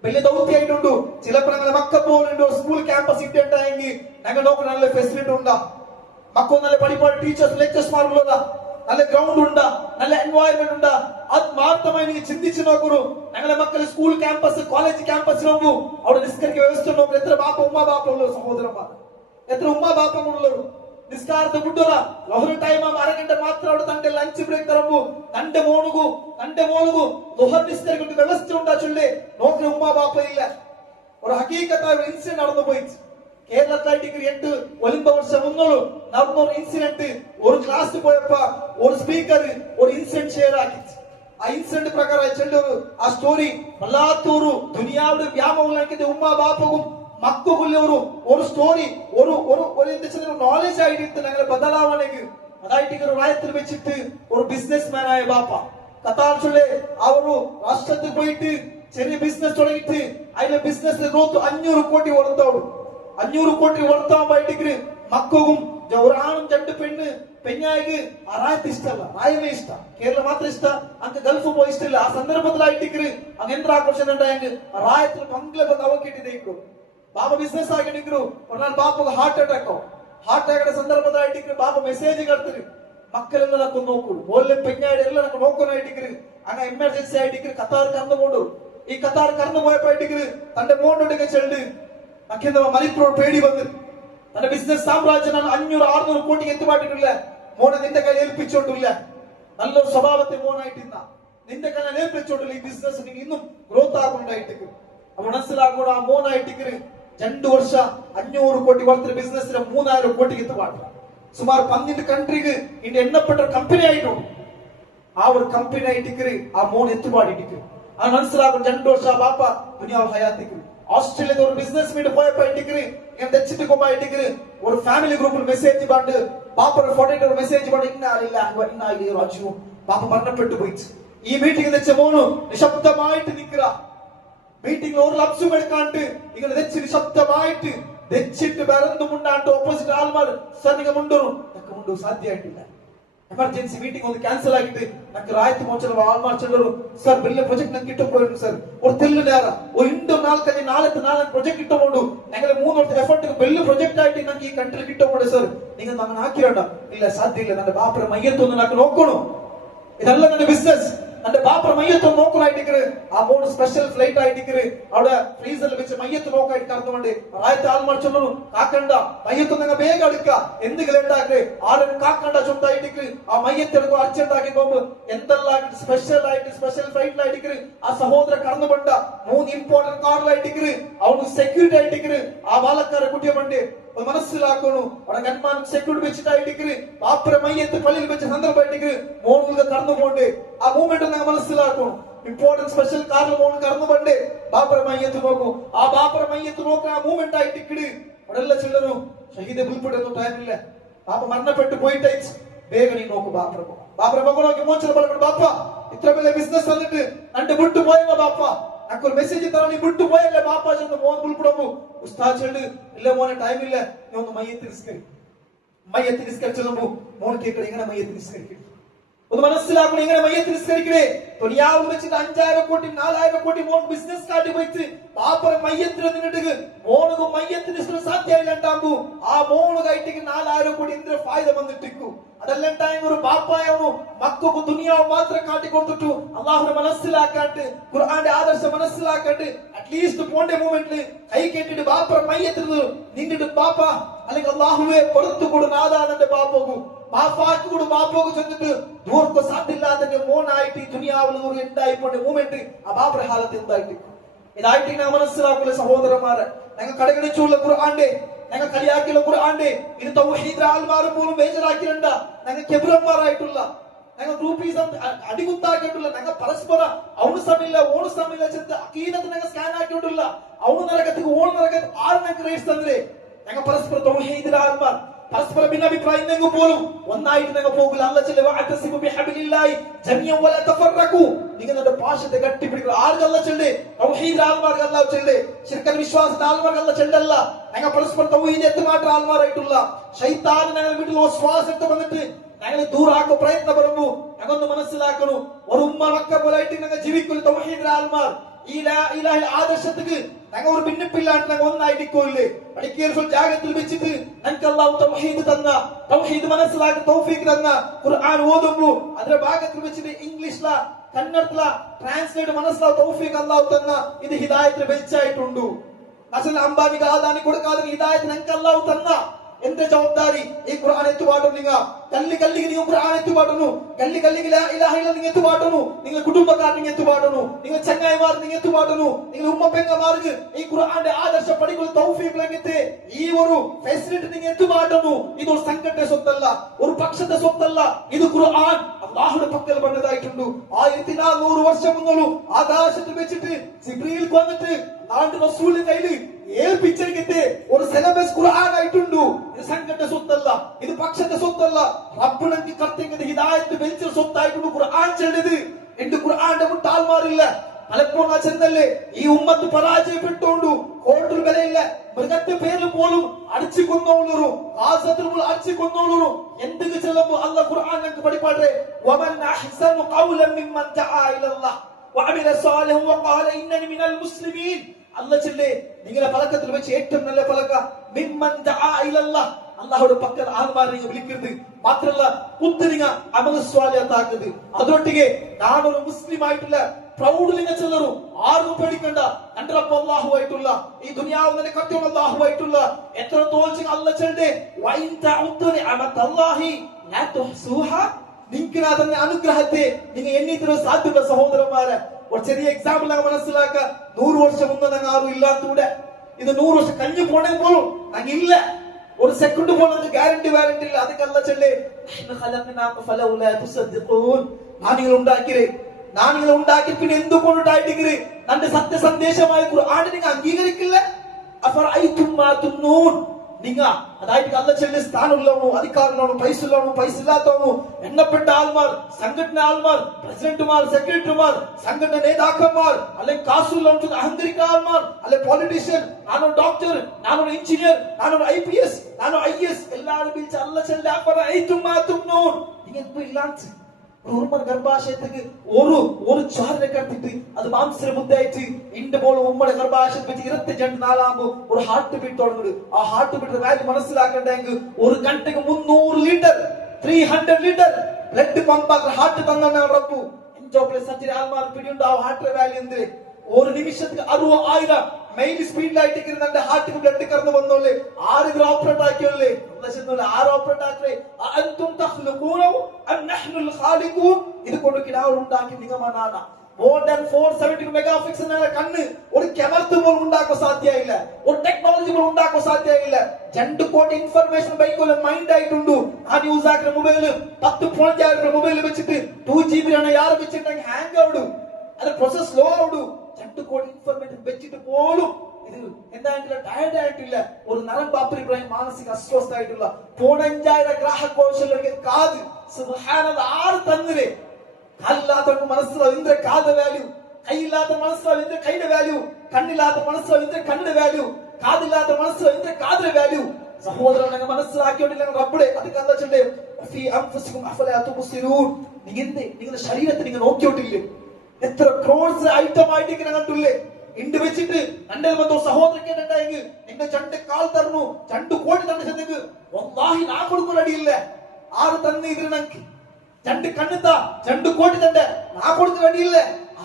വലിയ ദൗത്യമായിട്ടുണ്ട്. ചിലപ്പോൾ ഞങ്ങളെ മക്ക പോലുണ്ട് സ്കൂൾ ക്യാമ്പസ് ഇട്ടിട്ടെങ്കിൽ ഞങ്ങൾ നോക്കുന്ന നല്ല ഫെസിലിറ്റി ഉണ്ടാ, മക്കൾ നല്ല പഠിപ്പാട് ടീച്ചേഴ്സ് ലെക്ചേഴ്സ്മാരുള്ളതാ, നല്ല ഗ്രൗണ്ട് ഉണ്ടാ, നല്ല എൻവയറമെന്റ് ഉണ്ടാ. അത് മാത്രമായി നിങ്ങൾ ചിന്തിച്ചു നോക്കൂ. ഞങ്ങളെ മക്കൾ സ്കൂൾ ക്യാമ്പസ് കോളേജ് ക്യാമ്പസ് നോക്കൂ, അവിടെ നിസ്കരിക്കുന്ന വ്യവസ്ഥ നോക്കൂ. എത്ര ബാപ്പ ഉമ്മ ബാപ്പ ഉള്ളൂ സഹോദരന്മാർ, എത്ര ഉമ്മ ബാപ്പങ്ങളുള്ളൂ. നിസ്കാരത്തെ വിട്ടൂല. ലഹുർ ടൈം അരഗಂಟೆ മാത്ര അവിടെ തന്റെ ലഞ്ച് ബ്രേക്ക് തരമ്പു തന്റെ മോളുകു ലുഹർ നിസ്കരിക്കുന്ന വ്യവസ്ഥ ഉണ്ടാ ചൊല്ലേ നോക്കുന്ന ഉമ്മ ബാപ്പ ഇല്ല. ഒരു ഹക്കീക്കത്തായ ഒരു ഇൻസിഡന്റ് നടന്നു പോയി. കേരളത്തിലായിട്ട് 8 ഒലിമ്പ വർഷം മുന്നോളൂ നടന്ന ഒരു ഇൻസിഡന്റ്. ഒരു ക്ലാസ് പോയപ്പോ ഒരു സ്പീക്കർ ഒരു ഇൻസിഡന്റ് ഷെയർ ആക്കി. ആ ഇൻസിഡന്റ് പ്രകാരം ചെല്ലൊരു ആ സ്റ്റോറി വല്ലാത്തൊരു ദുനിയാവുടെ വ്യാമോഹം ഉമ്മ ബാപ്പകും മക്കുള്ളവരും ഒരു സ്റ്റോറി ഒരു നോളജ് ആയിട്ട് ഞങ്ങൾ ബദലാവണെങ്കിൽ അതായിട്ട് ഒരു രാജ്യത്തിൽ വെച്ചിട്ട് ഒരു ബിസിനസ് മാൻ ആയ ബാപ്പ കത്താർച്ചുള്ള ആ ഒരു രാഷ്ട്രത്തിൽ പോയിട്ട് ചെറിയ ബിസിനസ് തുടങ്ങിയിട്ട് അതിലെ ബിസിനസ് ഗ്രോത്ത് 500 കോടി വളർത്താവും. 500 കോടി വളർത്താവുമ്പോഴത്തേക്ക് മക്കും ഒരാണും 2 പെണ്ണായിക്ക് ആ രാജ്യത്ത് ഇഷ്ടമല്ല, രായമേ ഇഷ്ട, കേരളം മാത്രം ഇഷ്ട, അങ്ങ് ഗൾഫ് പോയി ഇഷ്ടമില്ല. ആ സന്ദർഭത്തിലായിട്ട് അങ്ങ് എന്ത് ആഘോഷം ഉണ്ടായെങ്കിൽ ആ രാജ്യത്തിൽ പങ്കിലെ അവക്കിട്ടിട്ടേക്കും ബാബ ബിസിനസ് ಆಗಿದ್ರು. ಒಂದೊಂದು ಬಾಪಗೆ ಹಾರ್ಟ್ ಅಟ್ಯಾಕ್ ಸಂದರ್ಭದಲ್ಲಿ ಬಾಬ ಮೆಸೇಜ್ ಕಳ್ತಾರೆ ಮಕ್ಕಳೆಲ್ಲ ನೋಕು ಓಲ್ಲೆ ಪೆಣ್ಣಾಡಿ ಎಲ್ಲ ನೋಕೋನಾയിട്ടിരിക്കുന്നു. അങ്ങനെ എമർജൻസി ആയിട്ടിരിക്കുന്നു. കത്താർ കറന്നുകൊണ്ട് ഈ കത്താർ കറന്നു പോയപ്പോയിട്ടിരിക്കുന്നു തന്റെ മോണ്ടൊക്കെ ചെല്ല് അക്കിന്റെ മലിപ്പൂർ പേടി വന്ന് തന്റെ ബിസിനസ് സാമ്രാജ്യം 500-600 കോടിക്ക് എത്തുപാട്ടിട്ടില്ല. മോനെ നിന്റെ കയ്യിൽ ഏൽപ്പിച്ചോണ്ടില്ല, നല്ലൊരു സ്വഭാവത്തെ മോനായിട്ടിരുന്ന നിന്റെ കയ്യിൽ ഏൽപ്പിച്ചോണ്ടില്ല. ഈ ബിസിനസ് ഇന്നും ഗ്രോത്ത് ആകുന്നുണ്ടായിട്ടിരിക്കും. അപ്പൊ മനസ്സിലാക്കൂട ആ മോനായിട്ടിരിക്കുന്നു 2 ವರ್ಷ 500 ಕೋಟಿ വളർത്തുന്ന ബിസിനസ്സിന് 3000 കോടിക്ക് എത്തുപാടില്ല. സുമാർ 12 കൺട്രിക്ക് ഇന്റെ എണ്ണപ്പെട്ട കമ്പനി ആയിട്ടുണ്ട്. ആ ഒരു കമ്പനി ആയിട്ടിരിക്കുന്നു ആ മോൻ എത്തുപാടിട്ടിരിക്കും. അത് മനസ്സിലാക്കും 2 ವರ್ಷ ബാപ്പ ദുനിയാവ് ഹയാത്തിരിക്കും. ഓസ്ട്രേലിയയിൽ ഒരു ബിസിനസ് മീറ്റ് പോയപ്പോയിട്ടിരിക്കുന്നു ഞാൻ തെച്ചിട്ട് കൊമ്പായിട്ടിരിക്കുന്നു ഒരു ഫാമിലി ഗ്രൂപ്പിൽ മെസ്സേജ് പണ്ട് ബാപ്പയുടെ ഫോട്ടോ ഒരു മെസ്സേജ് പണ്ട് ഇന്നാ ഇല്ലാഹി റാജിഊൻ ബാപ്പ മരണപ്പെട്ടു പോയി. ഈ മീറ്റിംഗ് വെച്ച മോന് നിശബ്ദമായിട്ട് നിൽക്കുക. മീറ്റിംഗ് ഒരു ലബ്സും എടുക്കാണ്ട് ഇങ്ങനെ തെച്ചിട്ട് ശബ്ദമായിട്ട് തെച്ചിട്ട് ബരന്തുമുണ്ടാണ്ട് ഓപ്പോസിറ്റ് ആൾമാർ സർ നിങ്ങൾ മുണ്ടു സാധ്യമായിട്ടില്ല. എമർജൻസി മീറ്റിംഗ് ഒന്ന് ക്യാൻസൽ ആക്കിയിട്ട് നമുക്ക് ರಾಯ್ತು ಮೋಚಲ ಆಲ್ಮಾರ್ ಚೆಲ್ಲರು ಸರ್ ಬೆಲ್ಲ ಪ್ರಾಜೆಕ್ಟ್ ನಂಗೆ ಇಟ್ಟುಕೊಳ್ಳಿ ಸರ್ ಒಂದು ತೆಲ್ಲು ನೇರ ಒಂದು ಇಂಡು 4 ಪ್ರಾಜೆಕ್ಟ್ ಇಟ್ಟುಕೊಂಡು ഞങ്ങളെ 3 ವರ್ಷ ಎಫರ್ಟ್ ಬೆಲ್ಲ ಪ್ರಾಜೆಕ್ಟ್ ಆയിട്ട് ನಂಗೆ ಈ ಕಂಟ್ರಿ ಇಟ್ಟುಕೊಳ್ಳಿ ಸರ್ നിങ്ങൾ അങ്ങനെ ആക്കിയണ്ട. ഇല്ല സാധ്യമില്ല, ನನ್ನ ಬಾಪರ ಮೈಯತ್ತೊಂದು ನಾನು ನೋಡ್ಕೊಳು, ಇದೆಲ್ಲ ನನ್ನ ಬಿಸ್ನೆಸ್, എന്റെ ബാപ്പ മയ്യത്ത് നോക്കാനായിട്ട് ആ മോണ് സ്പെഷ്യൽ ഫ്ലൈറ്റ് ആയിട്ട് അവിടെ ഫ്രീസറിൽ വെച്ച് മയ്യത്ത് നോക്കായിട്ട് കറന്നുകൊണ്ട് ആദ്യത്തെ ആൾമാർ ചൊല്ലുന്നു കാക്കണ്ട മയ്യത്ത് നിങ്ങൾ വേഗം എടുക്കുക എന്തെങ്കിലും ഉണ്ടാക്ക് ആരും കാക്കണ്ട ചൊണ്ടായിട്ട് ആ മയ്യത്ത് എടുക്കും അർജന്റ് ആക്കി പോകുമ്പോ എന്തെല്ലാം സ്പെഷ്യൽ ഫ്ലൈറ്റിലായിട്ട് ആ സഹോദരൻ കടന്നുകൊണ്ട 3 ഇമ്പോർട്ടന്റ് കാറിലായിട്ട് അവന് സെക്യൂരിറ്റി ആയിട്ട് ആ ബാലക്കാരെ കുട്ടിയെ വേണ്ടി മനസ്സിലാക്കണു അവിടെ ഗൺമാനും സെക്യൂരിറ്റി വെച്ചിട്ടായിട്ട് ബാപ്പര മയ്യത്ത് പള്ളിയിൽ വെച്ച സന്ദർഭമായിട്ട് മോണുകൾ കടന്നു പോണ്ട് ആ മൂവ്മെന്റ് നിങ്ങൾ മനസ്സിലാക്കണം ഇമ്പോർട്ടന്റ് സ്പെഷ്യൽ കാറിൽ മോൺ കടന്നു പോണ്ട് ബാപ്പര മയ്യത്ത് നോക്കൂ ആ ബാപ്പര മയ്യത്ത് നോക്കാൻ ആ മൂവ്മെന്റ് ആയിട്ട് അവിടെ എല്ലാം ചില്ലറും ഷഹീദ് ഉൾപ്പെടുന്ന ടൈമില്ല ബാപ്പ മരണപ്പെട്ടു പോയിട്ട് വേഗം നീ നോക്കൂ ബാപ്പര മകൻ നോക്കി മോൻ ചില പറഞ്ഞു ബാപ്പ ഇത്ര വലിയ ബിസിനസ് വന്നിട്ട് എന്റെ വിട്ടു പോയവ ബാപ്പ నాకు మెసేజ్ తర నీ బిట్టు పోయలే బాపా చెందు మోన్ బుల్పుడము ఉస్తాద్ చెల్లు ఇల్ల మోనే టైం ఇల్ల నేను మయ్యత్ నిస్కరిచము మోన్ కేకడ ఇంగన మయ్యత్ నిస్కరికి ಒಂದು മനസ്സിലാക്കണം ഇങ്ങനെ മയ്യത്ത് നിസ്കരിക്കണേ ദുനിയാവിൽ വെച്ചിട്ട് 5000 കോടി 4000 കോടി മോൻ ബിസിനസ് കാട്ടി പോയിട്ട് ബാപ്പര മയ്യത്തിന് നിന്നിട്ട് മോനുക മയ്യത്ത് നിസ്കര സാധ്യമില്ലാണ്ടാകുമ്പോ ആ മോനുകായിട്ട് 4000 കോടി എന്തൊരു ഫായദ വന്നിട്ടിക്കു അതെല്ലാം ഒരു ബാപ്പായവു മക്കൾക്ക് ദുനിയാവ് മാത്രം കാട്ടിക്കൊടുത്തിട്ടു അള്ളാഹുനെ മനസ്സിലാക്കാണ്ട് ഖുർആന്റെ ആദർശം മനസ്സിലാക്കാണ്ട് അറ്റ്ലീസ്റ്റ് പോണ്ടേ മൂവ്മെന്റിൽ കൈ കെട്ടിട്ട് ബാപ്പര മയ്യത്തിന് നിന്നിട്ട് ബാപ്പ അല്ലെങ്കിൽ അള്ളാഹുവെ പുറത്തു കൊടു നാദാനന്റെ ബാപ്പകു ബാപ്പാക്ക് കൂടെ ബാപ്പോക്ക് ചെന്നിട്ട് ദൂർക്ക് സാധ്യമില്ലാതെ മോനായിട്ട് ഈ ദുനിയാവിൽ ഒരു ഉണ്ടായിപ്പോണ്ട് മൂവ്മെന്റ് ആ ബാപ്പയുടെ ഹാലത്ത് എന്തായിട്ട് ഇതായിട്ട് ഞാൻ മനസ്സിലാക്കില്ല സഹോദരന്മാരെ ഞങ്ങൾ കടകടിച്ചുള്ള ഖുർആന്റെ ഞങ്ങൾ കളിയാക്കിയുള്ള ഖുർആന്റെ ഇത് തൗഹീദ് ആൾമാർ പോലും ബേജാറാക്കിയിട്ടുണ്ട് ഞങ്ങൾ കെബ്രന്മാരായിട്ടുള്ള ഞങ്ങൾ ഗ്രൂപ്പീസം അടികുത്താക്കിയിട്ടുള്ള ഞങ്ങൾ പരസ്പര അവന് സമയമില്ല ഓണ് സമയമില്ല ചെന്ന് അക്കീദത്ത് ഞങ്ങൾ സ്കാൻ ആക്കിയിട്ടുള്ള അവന് നരകത്തിൽ ഓണ് നരകത്തിൽ ആറ് ഞങ്ങൾക്ക് റേറ്റ്സ് തന്നേ ഞങ്ങൾ പരസ്പര തൗഹീദ് ആൾമാർ പരസ്പര ഭിന്നാഭിപ്രായം നിങ്ങൾ പോലും ഒന്നായിട്ട് നിങ്ങൾ പോകില്ല അല്ലാഹു ചൊല്ലുക വഅതസിബു ബിഹബ്ലില്ലാഹി ജമിഅൻ വലാ തഫറഖു നിങ്ങളുടെ പാശത്തെ കെട്ടിപ്പിടിക്കുക ആർക്ക് അല്ലാഹു ചൊല്ലുക തൗഹീദ് ആൾമാർക്ക് അല്ലാഹു ചൊല്ലുക ശിർക്കൽ വിശ്വാസത്തെ ആൾമാർക്ക് അല്ലാഹു ചൊല്ലല്ല ഞങ്ങൾ പരസ്പര തൗഹീദ് എത്തുമാത്ര ആൾമാരായിട്ടുള്ള ശൈത്താൻ ഞങ്ങൾ വീട്ടിൽ ശ്വാസത്തെ വന്നിട്ട് ഞങ്ങളെ ദൂരാക്കോ പ്രയത്നം പറയുമ്പോൾ ഞങ്ങളൊന്ന് മനസ്സിലാക്കണം ഒരു ഉമ്മ മക്ക പോലായിട്ട് ഞങ്ങൾ ജീവിക്കുന്ന തൗഹീദ് ആൾമാർ ഈ ഇലാഹി ആദർശത്തിക്ക് ഞങ്ങൾ ഒരു ഭിന്നിപ്പില്ലാണ്ട് ഞങ്ങൾ ഒന്നായിട്ടിക്കോല്ലേ പഠിക്കുന്ന ജാഗ്രതയിൽ വെച്ചിട്ട് ഞങ്ങൾക്ക് അല്ലാഹു തൗഹീദ് തന്ന തൗഹീദ് മനസ്സിലാക്കി തൗഫീഖ് തന്ന ഖുർആൻ ഓതുമ്പോൾ അതിന്റെ ഭാഗത്തിൽ വെച്ചിട്ട് ഇംഗ്ലീഷില കന്നഡത്തില ട്രാൻസ്ലേറ്റ് മനസ്സിലാവും തൗഫീഖ് അല്ലാഹു തന്ന ഇത് ഹിദായത്തിന് വെച്ചായിട്ടുണ്ട് അസൽ അംബാനിക്ക് ആദാനി കൊടുക്കാതെ ഹിദായത്ത് ഞങ്ങൾക്ക് അല്ലാഹു തന്ന എന്റെ ജവാബ്ദാരി ഈ ഖുർആൻ എത്തുപാടുന്നു നിങ്ങൾ കല്ലിಗೆ ನೀವು ഖുർആൻ എത്തുപാടുന്നു കല്ലിಗೆ ലാ ഇലാഹ ഇല്ല നിങ്ങൾ എത്തുപാടുന്നു നിങ്ങൾ കുടുംബക്കാർ നിങ്ങൾ എത്തുപാടുന്നു നിങ്ങൾ ചങ്ങായിമാർ നിങ്ങൾ എത്തുപാടുന്നു നിങ്ങൾ ഉമ്മ പെങ്ങമാർക്ക് ഈ ഖുർആന്റെ ആദർശ പഠിക്കുന്ന തൗഫീഖ് ലംഘിത്തെ ഈ ഒരു ഫെസിലിറ്റി നിങ്ങൾ എത്തുപാടുന്നു ഇത് ഒരു സംഘടന സ്വത്തല്ല ഒരു പക്ഷത്തെ സ്വത്തല്ല ഇത് ഖുർആൻ അല്ലാഹുവിന്റെ പക്കൽ വന്നതായിട്ടുണ്ട് 1400 വർഷം മുന്നോളൂ ആകാശത്തിൽ വെച്ചിട്ട് ജിബ്രീൽ വന്നിട്ട് നാണ്ട് റസൂലിന്റെ കയ്യിൽ ഏൽപ്പിച്ചിരിക്കത്തെ ഒരു സിലബസ് ഖുർആൻ ആയിട്ടുണ്ട് ഇത് സംഘടന സ്വത്തല്ല ഇത് പക്ഷത്തെ സ്വത്തല്ല റബ്ബിനെ കർത്തിന്റെ ഹിദായത്ത് വെച്ച സ്വത്തായിട്ടുണ്ട് ഖുർആൻ ചെല്ലത് എന്റെ ഖുർആന്റെ മുട്ടാൽമാരില്ല പലപ്പോഴും ചെന്നല്ലേ ഈ ഉമ്മത്ത് പരാജയപ്പെട്ടുകൊണ്ട് കോട്ടൊരു വിലയില്ല മൃഗത്തെ പേരിൽ പോലും അടിച്ചു കൊന്നോളൂ ആസത്തിൽ അടിച്ചു കൊന്നോളൂ എന്തൊക്കെ ചെല്ലുമ്പോ അല്ലാഹു ഖുർആൻ ഞങ്ങൾക്ക് പഠിപ്പാട്ടെ വമൻ അഹ്സനു ഖൗലൻ മിമ്മൻ ദഅ ഇലല്ലാഹ് വഅമില സാലിഹൻ വഖാല ഇന്നനി മിനൽ മുസ്ലിമീൻ അല്ലാഹു ചൊല്ലേ നിങ്ങളുടെ പലക്കത്തിൽ വെച്ച് ഏറ്റവും നല്ല പലക മിമ്മൻ ദഅ ഇലല്ലാഹ് അല്ലാഹുവിന്റെ പക്കൽ ആൾമാരെ വിളിക്കരുത് മാത്രമല്ല കുത്തിരിങ്ങ അമൽ സ്വാലിഹത്താക്കരുത് അതോട്ടിಗೆ നാനൊരു മുസ്ലിം ആയിട്ടില്ല പ്രൗഢലിങ്ങ ചെല്ലറു ആർക്കും പേടിക്കണ്ട എന്റെ അല്ലാഹു ആയിട്ടുള്ള ഈ ദുനിയാവിന്റെ കത്തിയുള്ള അല്ലാഹു ആയിട്ടുള്ള എത്ര തോൽച്ച് അല്ലാഹു ചൊല്ലെ വൈൻ തഉദ്ദു നിഅമത്തല്ലാഹി ലാ തുഹ്സുഹാ നിങ്ങൾക്ക് അതിന്റെ അനുഗ്രഹത്തെ നിങ്ങൾ എണ്ണിത്തരോ സാധ്യത സഹോദരന്മാരെ ഒരു ചെറിയ എക്സാമ്പിൾ ഞങ്ങൾ മനസ്സിലാക്ക 100 വർഷം മുന്നേ ഞങ്ങൾ ആരും ഇല്ലാത്തൂടെ ഇത് 100 വർഷം കഴിഞ്ഞു പോണെങ്കിൽ പോലും ഞങ്ങൾ ഇല്ല ഒരു സെക്കൻഡ് പോലും ഗ്യാരണ്ടി ഇല്ല അതൊക്കെ അല്ലാഹു ചൊല്ലെ ഫലൗലാ തുസദ്ദിഖൂൻ ഞാൻ നിങ്ങൾ ഉണ്ടാക്കി പിന്നെ എന്തുകൊണ്ടായിട്ട് തന്റെ സത്യസന്ദേശമായ ഖുർആനെ നിങ്ങൾ അംഗീകരിക്കില്ല അഫറഅയ്തും മാ തുന്നൂൻ നിങ്ങൾ അതായിട്ട് അല്ലാഹു ചൊല്ലെ സ്ഥാനമുള്ളവനോ അധികാരമുള്ളവനോ പൈസ ഇല്ലാത്തവനോ എണ്ണപ്പെട്ട ആൾമാർ സംഘടന ആൾമാർ പ്രസിഡന്റുമാർ സെക്രട്ടറിമാർ സംഘടന നേതാക്കന്മാർ അല്ലെങ്കിൽ കാസുള്ളവൻ അഹങ്കരിക്കുന്ന ആൾമാർ അല്ലെ പൊളിറ്റീഷ്യൻ നാനൊരു ഡോക്ടർ നാനൊരു എഞ്ചിനീയർ നാനൊരു IPS നാനൊരു IS എല്ലാവരും വിളിച്ച് അല്ലാഹു ചൊല്ലെ അഫറഅയ്തും മാ തുന്നൂൻ നിങ്ങൾ ഇല്ലാത്ത ഒരു ഗർഭാശയത്തേക്ക് ഒരു ചാറിനെ കടത്തിട്ട് അത് മാംസ മുദ്ദായിട്ട് ഇന്റെ പോലെ ഉമ്മയുടെ ഗർഭാശയത്തിൽ വെച്ച് 24 ഒരു ഹാർട്ട് ബീറ്റ് തുടങ്ങുന്നത് ആ ഹാർട്ട് ബീറ്റ് കാര്യം മനസ്സിലാക്കണ്ടെങ്കിൽ ഒരു ഗಂಟೆಗೆ 300 litre 300 litre blood pump heart തന്നാണ് റബ്ബു ഇഞ്ചോപ്പിലെ സച്ചിൻ ആൽമാർ പിടിയുണ്ടാവും ഹാർട്ട് വാല്യൂ എന്ത് ഒരു നിമിഷത്തിൽ 60,000 മെയിൻ സ്പീഡിലായിട്ട് എന്റെ ഹാർട്ടിന് ബ്ലഡ് കറന്നു വന്നോളേ ആര് ഇത് ഓപ്പറേറ്റ് ആക്കിയോളേ ആര് ഓപ്പറേറ്റ് ആക്കേ ഇത് കൊണ്ട് കിടാവ് ഉണ്ടാക്കി നിഗമനാണ് more than 472 മെഗാപിക്സൽ കണ്ണ് ഒരു ക്യാമറ പോലും ഉണ്ടാക്കാൻ സാധ്യമില്ല ഒരു ടെക്നോളജി പോലും ഉണ്ടാക്കാൻ സാധ്യമില്ല 2 കോടി ഇൻഫർമേഷൻ ബൈക്കോലെ മൈൻഡ് ആയിട്ടുണ്ട് ആ യൂസ് ആക്കുന്ന മൊബൈൽ 10.6 മൊബൈൽ വെച്ചിട്ട് 2GB ആണ് യാർ വെച്ചിട്ടുണ്ടെങ്കിൽ ഹാങ് ആവുdu അത് പ്രോസസ് സ്ലോ ആവുdu 2 കോടി ഇൻഫർമേഷൻ വെച്ചിട്ട് പോലും ഇത് എന്തായിട്ടില്ല ടയർഡ് ആയിട്ടില്ല ഒരു നരം ബാപ്പരി ബ്രെയിൻ മാനസിക അസ്വസ്ഥ ആയിട്ടുള്ള 5,000 ഗ്രാഹക കൗശലർക്ക് കാത് സുബ്ഹാനല്ലാഹ് ആറ് തന്നിരെ കാലില്ലാത്തവർക്ക് മനസ്സിലാവും ഇതിന്റെ കാലിന്റെ വാല്യൂ കൈയില്ലാത്ത മനസ്സിലാവും ഇതിന്റെ കൈയുടെ വാല്യൂ കണ്ണില്ലാത്ത മനസ്സിലാവും ഇതിന്റെ കണ്ണിന്റെ വാല്യൂ കാതില്ലാത്ത മനസ്സിലാവും ഇതിന്റെ കാതിന്റെ വാല്യൂ സഹോദരൻ നിങ്ങൾ മനസ്സിലാക്കിയോണ്ടില്ലെങ്കിൽ റബ്ബേ അത് കണ്ടച്ചിട്ട് ഫീ അൻഫുസികും അഫലാ തുബ്സിറൂൻ നിങ്ങളുടെ ശരീരത്തെ നിങ്ങൾ നോക്കിയോട്ടില്ലേ എത്ര ക്രോസ് ഐറ്റം ആയിട്ട് ഇങ്ങനെ കണ്ടില്ലേ ഇണ്ട് വെച്ചിട്ട് എന്റെ ബന്ധു സഹോദരക്കേണ്ടെങ്കിൽ നിങ്ങൾ 2 കാൽ തരണു 2 കോടി തന്നെ ചെന്നെങ്കിൽ വല്ലാഹി ഞാൻ കൊടുക്കുന്നടിയില്ല ആറ് തന്നെ ഇതിന് നമുക്ക് 2 കണ്ണുത്ത 2 കോടി തന്നെ ആ കൊടുക്ക വേണ്ടിയില്ല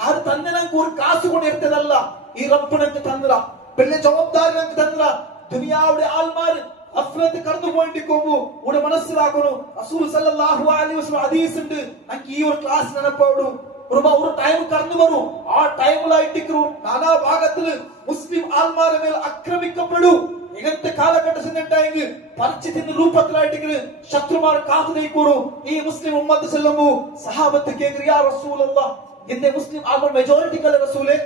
ആര് തന്നെ നമുക്ക് ഒരു കാശ് കൊണ്ട് എടുത്തതല്ല ഈ റബ്ബ് നമുക്ക് തന്നറ വലിയ ജവാബ്ദാരി നമുക്ക് തന്നറ ദുനിയാവുടെ ആൾമാർ അഫ്ലത്ത് കടന്നു പോയിട്ടിരിക്കുമ്പോ ഇവിടെ മനസ്സിലാക്കണം റസൂൽ സല്ലല്ലാഹു അലൈഹി വസല്ലം ഹദീസ് ഉണ്ട് നമുക്ക് ഈ ഒരു ക്ലാസ് നെനപ്പോടും ഒരു ടൈം കടന്നു വരും ആ ടൈമിലായിട്ടിരിക്കും നാനാ ഭാഗത്തില് മുസ്ലിം ആൾമാരുടെ മേൽ ആക്രമിക്കപ്പെടൂ ഇങ്ങനത്തെ കാലഘട്ടത്തിൽ പരിചിത രൂപത്തിലായിട്ട് ശത്രുമാർ കാത്തു നിൽക്കുന്നു ഈ മുസ്ലിം ഉമ്മത്ത് ചെല്ലുമ്പോ സഹാബത്ത് കേൾക്കുക യാ റസൂലല്ലാഹ് എന്റെ മുസ്ലിം ആൾമാർ മെജോറിറ്റിക്കല്ല റസൂലേ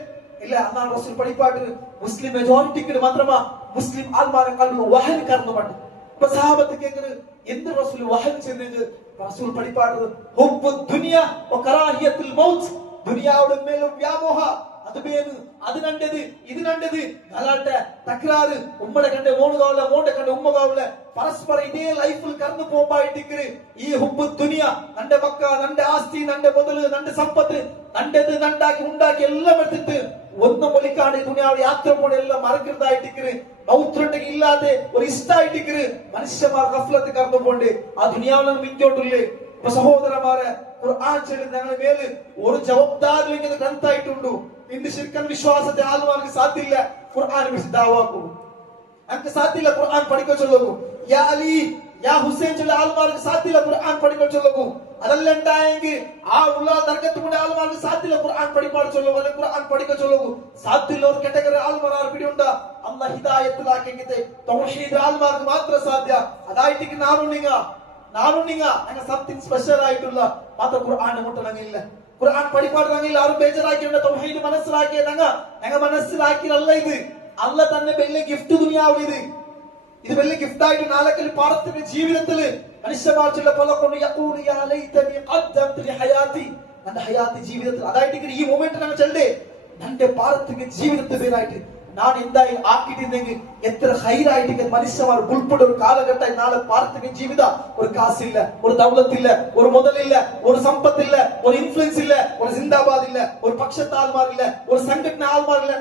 ഇല്ല അല്ലാഹു റസൂൽ പഠിപ്പാട്ട് മുസ്ലിം മെജോറിറ്റിക്ക് മാത്രമാ മുസ്ലിം ആൾമാരെ കണ്ടു വഹൻ കറന്നുകൊണ്ട് അപ്പൊ സഹാബത്ത് കേൾക്കുന്നത് എന്ത് റസൂൽ വഹൻ ചെയ്യുന്നത് റസൂൽ പഠിപ്പാട്ട് ഹുബ്ബു ദുനിയ വ കറാഹിയത്തുൽ മൗത്ത് ദുനിയാവുടെ മേലും വ്യാമോഹ അത് പേര് അത് കണ്ടത് ഇത് കണ്ടത് അല്ലാട്ടെ തകരാറ് ഉമ്മടെ കണ്ട മോണ് കാവില്ല മോണ്ടെ കണ്ട ഉമ്മ കാവില്ല പരസ്പരം ഇതേ ലൈഫിൽ കടന്നു പോകുമ്പോഴേക്ക് ഈ ഹുബ്ബു ദുനിയ നന്റെ മക്ക നന്റെ ആസ്തി നന്റെ മുതല് നന്റെ സമ്പത്ത് നണ്ടത് നണ്ടാക്കി ഉണ്ടാക്കി എല്ലാം എടുത്തിട്ട് ഒന്നും ഒലിക്കാണ്ട് ദുനിയാവിടെ യാത്ര പോലെ എല്ലാം മറക്കുന്നതായിട്ട് മൗത്തുണ്ടെങ്കിൽ ഇല്ലാതെ ഒരു ഇഷ്ടായിട്ട് മനുഷ്യന്മാർ ഗഫ്ലത്ത് കടന്നു പോണ്ട് ആ ദുനിയാവിൽ മിഞ്ചോട്ടില്ലേ അപ്പൊ സഹോദരന്മാരെ ഖുർആൻ ചൊല്ലുന്ന ഞങ്ങളുടെ മേല് ഒരു ജവാബ്ദാരി ഗ്രന്ഥായിട്ടുണ്ട് ഇന്ന് ശിർക്കൻ വിശ്വാസത്തെ ആൾമാർക്ക് സാധ്യമില്ല ഖുർആൻ വിശുദ്ധാവാക്കും നമുക്ക് സാധ്യമില്ല ഖുർആൻ പഠിക്കാൻ ചൊല്ലുന്നു യാ അലി യാ ഹുസൈൻ ചൊല്ല ആൾമാർക്ക് സാധ്യമില്ല ഖുർആൻ പഠിക്കാൻ ചൊല്ലുന്നു അതല്ല ഉണ്ടായെങ്കിൽ ആ ഉള്ള തർക്കത്തിന്റെ ആൾമാർക്ക് സാധ്യമില്ല ഖുർആൻ പഠിപ്പാട് ചൊല്ലുന്നു അല്ലെങ്കിൽ ഖുർആൻ പഠിക്കാൻ ചൊല്ലുന്നു സാധ്യമില്ല ഒരു കാറ്റഗറി ആൾമാർ ആർപ്പിടിയുണ്ട് അല്ലാഹ് ഹിദായത്തിലാക്കിയെങ്കിൽ തൗഹീദ് ആൾമാർക്ക് മാത്രം സാധ്യ അതായിട്ട് നാനുണ്ണിങ്ങ ഞങ്ങൾ സംതിങ് സ്പെഷ്യൽ ആയിട്ടുള്ള മാത്രം ഖുർആൻ മുട്ടണമെങ്കില്ല ഖുർആൻ പഠിപ്പാടുന്നെങ്കിൽ ആരും ബേജാറാക്കിയുണ്ട് തൗഹീദ് മനസ്സിലാക്കിയ ഞങ്ങൾ മനസ്സിലാക്കിയല്ല ഇത് അല്ല തന്നെ വലിയ ഗിഫ്റ്റ് ദുനിയാവ് ഇത് വലിയ ഗിഫ്റ്റ് ആയിട്ട് നാളെ പാടത്തിന്റെ ജീവിതത്തില് മനുഷ്യമാർച്ചുള്ള പല കൊണ്ട് എന്റെ ഹയാത്തി ജീവിതത്തിൽ അതായിട്ട് ഈ മൊമെന്റ് ഞങ്ങൾ ചെല്ലേ എന്റെ പാടത്തിന്റെ ജീവിതത്തെ പേരായിട്ട് ഞാൻ എന്തായി ആക്കിയിട്ടുണ്ടെങ്കിൽ എത്ര ഹൈറായിട്ട് മനുഷ്യന്മാർ ഉൾപ്പെട്ട ഒരു കാലഘട്ടം നാളെ പാർത്തിക ജീവിത ഒരു കാശില്ല ഒരു ദൗലത്തില്ല ഒരു മുതലില്ല ഒരു സമ്പത്തില്ല ഒരു ഇൻഫ്ലുവൻസ് ഇല്ല ഒരു സിന്ദാബാദ് ഇല്ല ഒരു പക്ഷത്തെ ആൾമാരില്ല ഒരു സംഘടന ആൾമാരില്ല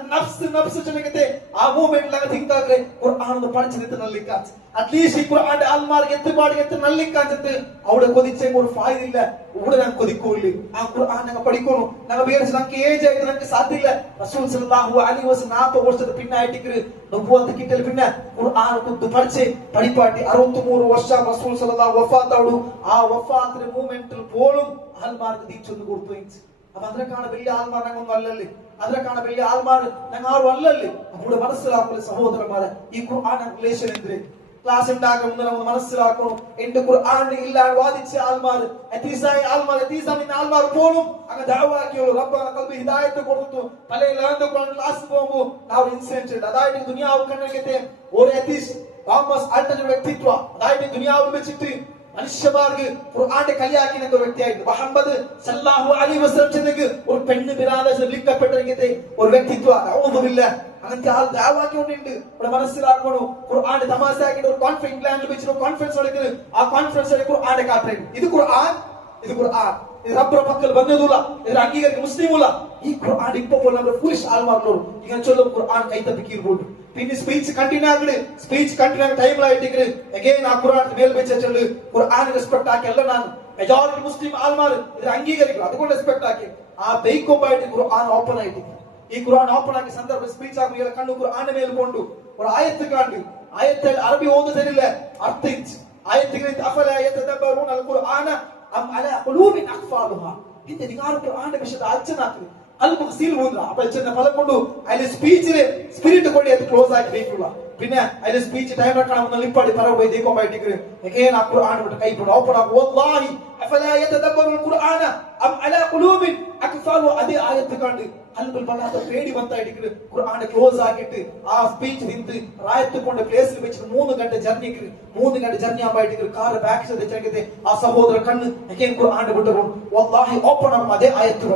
നഫ്സ് ചെന്നത്തെ ആ മൂവ്മെന്റ് തിങ്കാക്രെ ഖുർആൻ പഠിച്ചു നിൽക്കാൻ അറ്റ്ലീസ്റ്റ് ഈ ഖുർആന്റെ ആൾമാർക്ക് എത്ര നല്ലിക്കാൻ ചെത്ത് അവിടെ കൊതിച്ച ഒരു ഫായില്ല ഇവിടെ ഞാൻ കൊതിക്കൂല്ലേ ആ ഖുർആൻ ഞങ്ങൾ പഠിക്കണു ഞങ്ങൾ വിചാരിച്ചു നമുക്ക് ഏജ് ആയിട്ട് നമുക്ക് സാധ്യമില്ല റസൂൽ സല്ലല്ലാഹു അലൈഹി വസല്ലം 40 വർഷത്തെ പിന്നായിട്ട് നുബുവത്ത് കിട്ടൽ പിന്നെ ഖുർആൻ കുത്ത് പഠിച്ച് പഠിപ്പാട്ടി 63 വർഷം റസൂൽ സല്ലല്ലാഹു വഫാത്താവുന്നു ആ വഫാത്തിന്റെ മൂവ്മെന്റിൽ പോലും ആൾമാർക്ക് ദീക്ഷൊന്ന് കൊടുത്തു അപ്പൊ അതിനൊക്കെയാണ് വലിയ ആൾമാർ ഞങ്ങളൊന്നും അല്ലല്ലേ അതിനൊക്കെയാണ് വലിയ ആൾമാർ ഞങ്ങൾ ആരും അല്ലല്ലേ നമ്മുടെ മനസ്സിലാക്കുന്ന സഹോദരന്മാരെ ഈ ഖുർആൻ റിലേഷൻ എന്തിന് ക്ലാസ് ഉണ്ടാകുമെന്ന് നമ്മൾ മനസ്സിലാക്കണം എന്റെ ഖുർആൻ ഇല്ലാതെ വാദിച്ച ആൾമാർ ആൾമാർ പോലും അങ്ങ് ദഅവാക്കിയുള്ളൂ റബ്ബന ഖൽബി ഹിദായത്ത് കൊടുത്തു പല ക്ലാസ് പോകുമ്പോൾ ನಾವು ഇൻസിഡന്റ് അതായത് ദുനിയാവ് കണ്ണൊക്കെ ഒരു എത്തിസ്റ്റ് തോമസ് ആൽട്ടന്റെ വ്യക്തിത്വം അതായത് ദുനിയാവിൽ വെച്ചിട്ട് മനുഷ്യമാർക്ക് ഖുർആന്റെ കളിയാക്കിയ ഒരു വ്യക്തിയായിട്ട് മുഹമ്മദ് സല്ലല്ലാഹു അലൈഹി വസല്ലം ചെന്നക്ക് ഒരു പെണ്ണ് ബിരാദ ലിഖപ്പെട്ട ഒരു വ്യക്തിത്വം ഔദുബില്ല അങ്ങനത്തെ ആൾ ദാവാക്കിയുണ്ട് ഇവിടെ മനസ്സിലാക്കണു ഖുർആന്റെ തമാശയാക്കിയിട്ട് ഒരു കോൺഫറൻസ് ഇംഗ്ലണ്ടിൽ വെച്ചിട്ട് കോൺഫറൻസ് നടക്കുന്നത് ആ കോൺഫറൻസിൽ ഖുർആന്റെ കാട്ടുന്നത് ഇത് ഖുർആൻ ഇത് റബ്ബിന്റെ പക്കൽ വന്നതുള്ള ഇത് അംഗീകരിക്കുന്ന മുസ്ലിമുള്ള ഈ ഖുർആൻ ഇപ്പൊ പോലെ നമ്മുടെ ഫുളിഷ് ആൾമാർക്കുള്ളൂ ഇങ്ങനെ ചൊല്ലും ഖുർആൻ കൈത്തപ്പിക്കീർപോട്ടു പിന്നെ സ്പീച്ച് കണ്ടിന്യൂ ടൈമിലായിട്ട് അഗൈൻ ആ ഖുർആൻ മേൽ വെച്ചിട്ടുണ്ട് ഖുർആൻ റെസ്പെക്ട് ആക്കി അല്ല ഞാൻ മെജോറിറ്റി മുസ്ലിം ആൾമാർ ഇത് അംഗീകരിക്കും, അതുകൊണ്ട് റെസ്പെക്ട് ആക്കി ആ ബൈക്കൊമ്പായിട്ട് ഖുർആൻ ഓപ്പൺ ആയിട്ട് ഈ ഖുർആൻ ഓപ്പൺ ആക്കി സന്ദർഭ സ്പീച്ച് ആക്കി കണ്ണു ഖുർആന്റെ മേൽ കൊണ്ടു ഒരു ആയത്ത് കാണ്ടു ആയത്തിൽ അറബി ഓന്ന് തരില്ല അർത്ഥിച്ച് ആയത്തുകളിൽ അഫലാ യതദബ്ബറൂന അൽ ഖുർആന അം അലാ ഖുലൂബിൻ അഖ്ഫാലുഹാ ഇത് നിങ്ങൾ ഖുർആന്റെ വിഷയത്തെ അച്ഛനാക്കി കൽബ് സീൽ വന്ന അപ്പോൾ ചെന്ന ഫലം കൊണ്ട് അതിലെ സ്പീച്ചിലെ സ്പിരിറ്റ് കൊണ്ട് അത് ക്ലോസ് ആക്കി വെക്കുക പിന്നെ അതിലെ സ്പീച്ച് ടൈം വെക്കണം ഒന്ന് ലിപ്പാടി പറ പോയി ദേക്കോ ബൈറ്റിക്ക് എഗൈൻ ആ ഖുർആൻ വിട്ട് കൈ കൊണ്ട് ഓപ്പൺ ആക്കി വല്ലാഹി അഫലാ യതദബ്ബറൂന അൽ ഖുർആന അം അലാ ഖുലൂബിൻ അഖ്ഫാലുഹാ അതേ ആയത്ത് കണ്ട് കൽബിൽ വല്ലാത്ത പേടി വന്നായിട്ട് ഖുർആനെ ക്ലോസ് ആക്കിയിട്ട് ആ സ്പീച്ച് നിന്ത് റായത്ത് കൊണ്ട് പ്ലേസിൽ വെച്ചിട്ട് 3 ഗಂಟೆ ജർണി ആവായിട്ട് കാർ ബാക്ക് സൈഡ് ചെക്കിട്ട് ആ സഹോദര കണ്ണ് എഗൈൻ ഖുർആനെ വിട്ട് വല്ലാഹി ഓപ്പൺ ആക്കി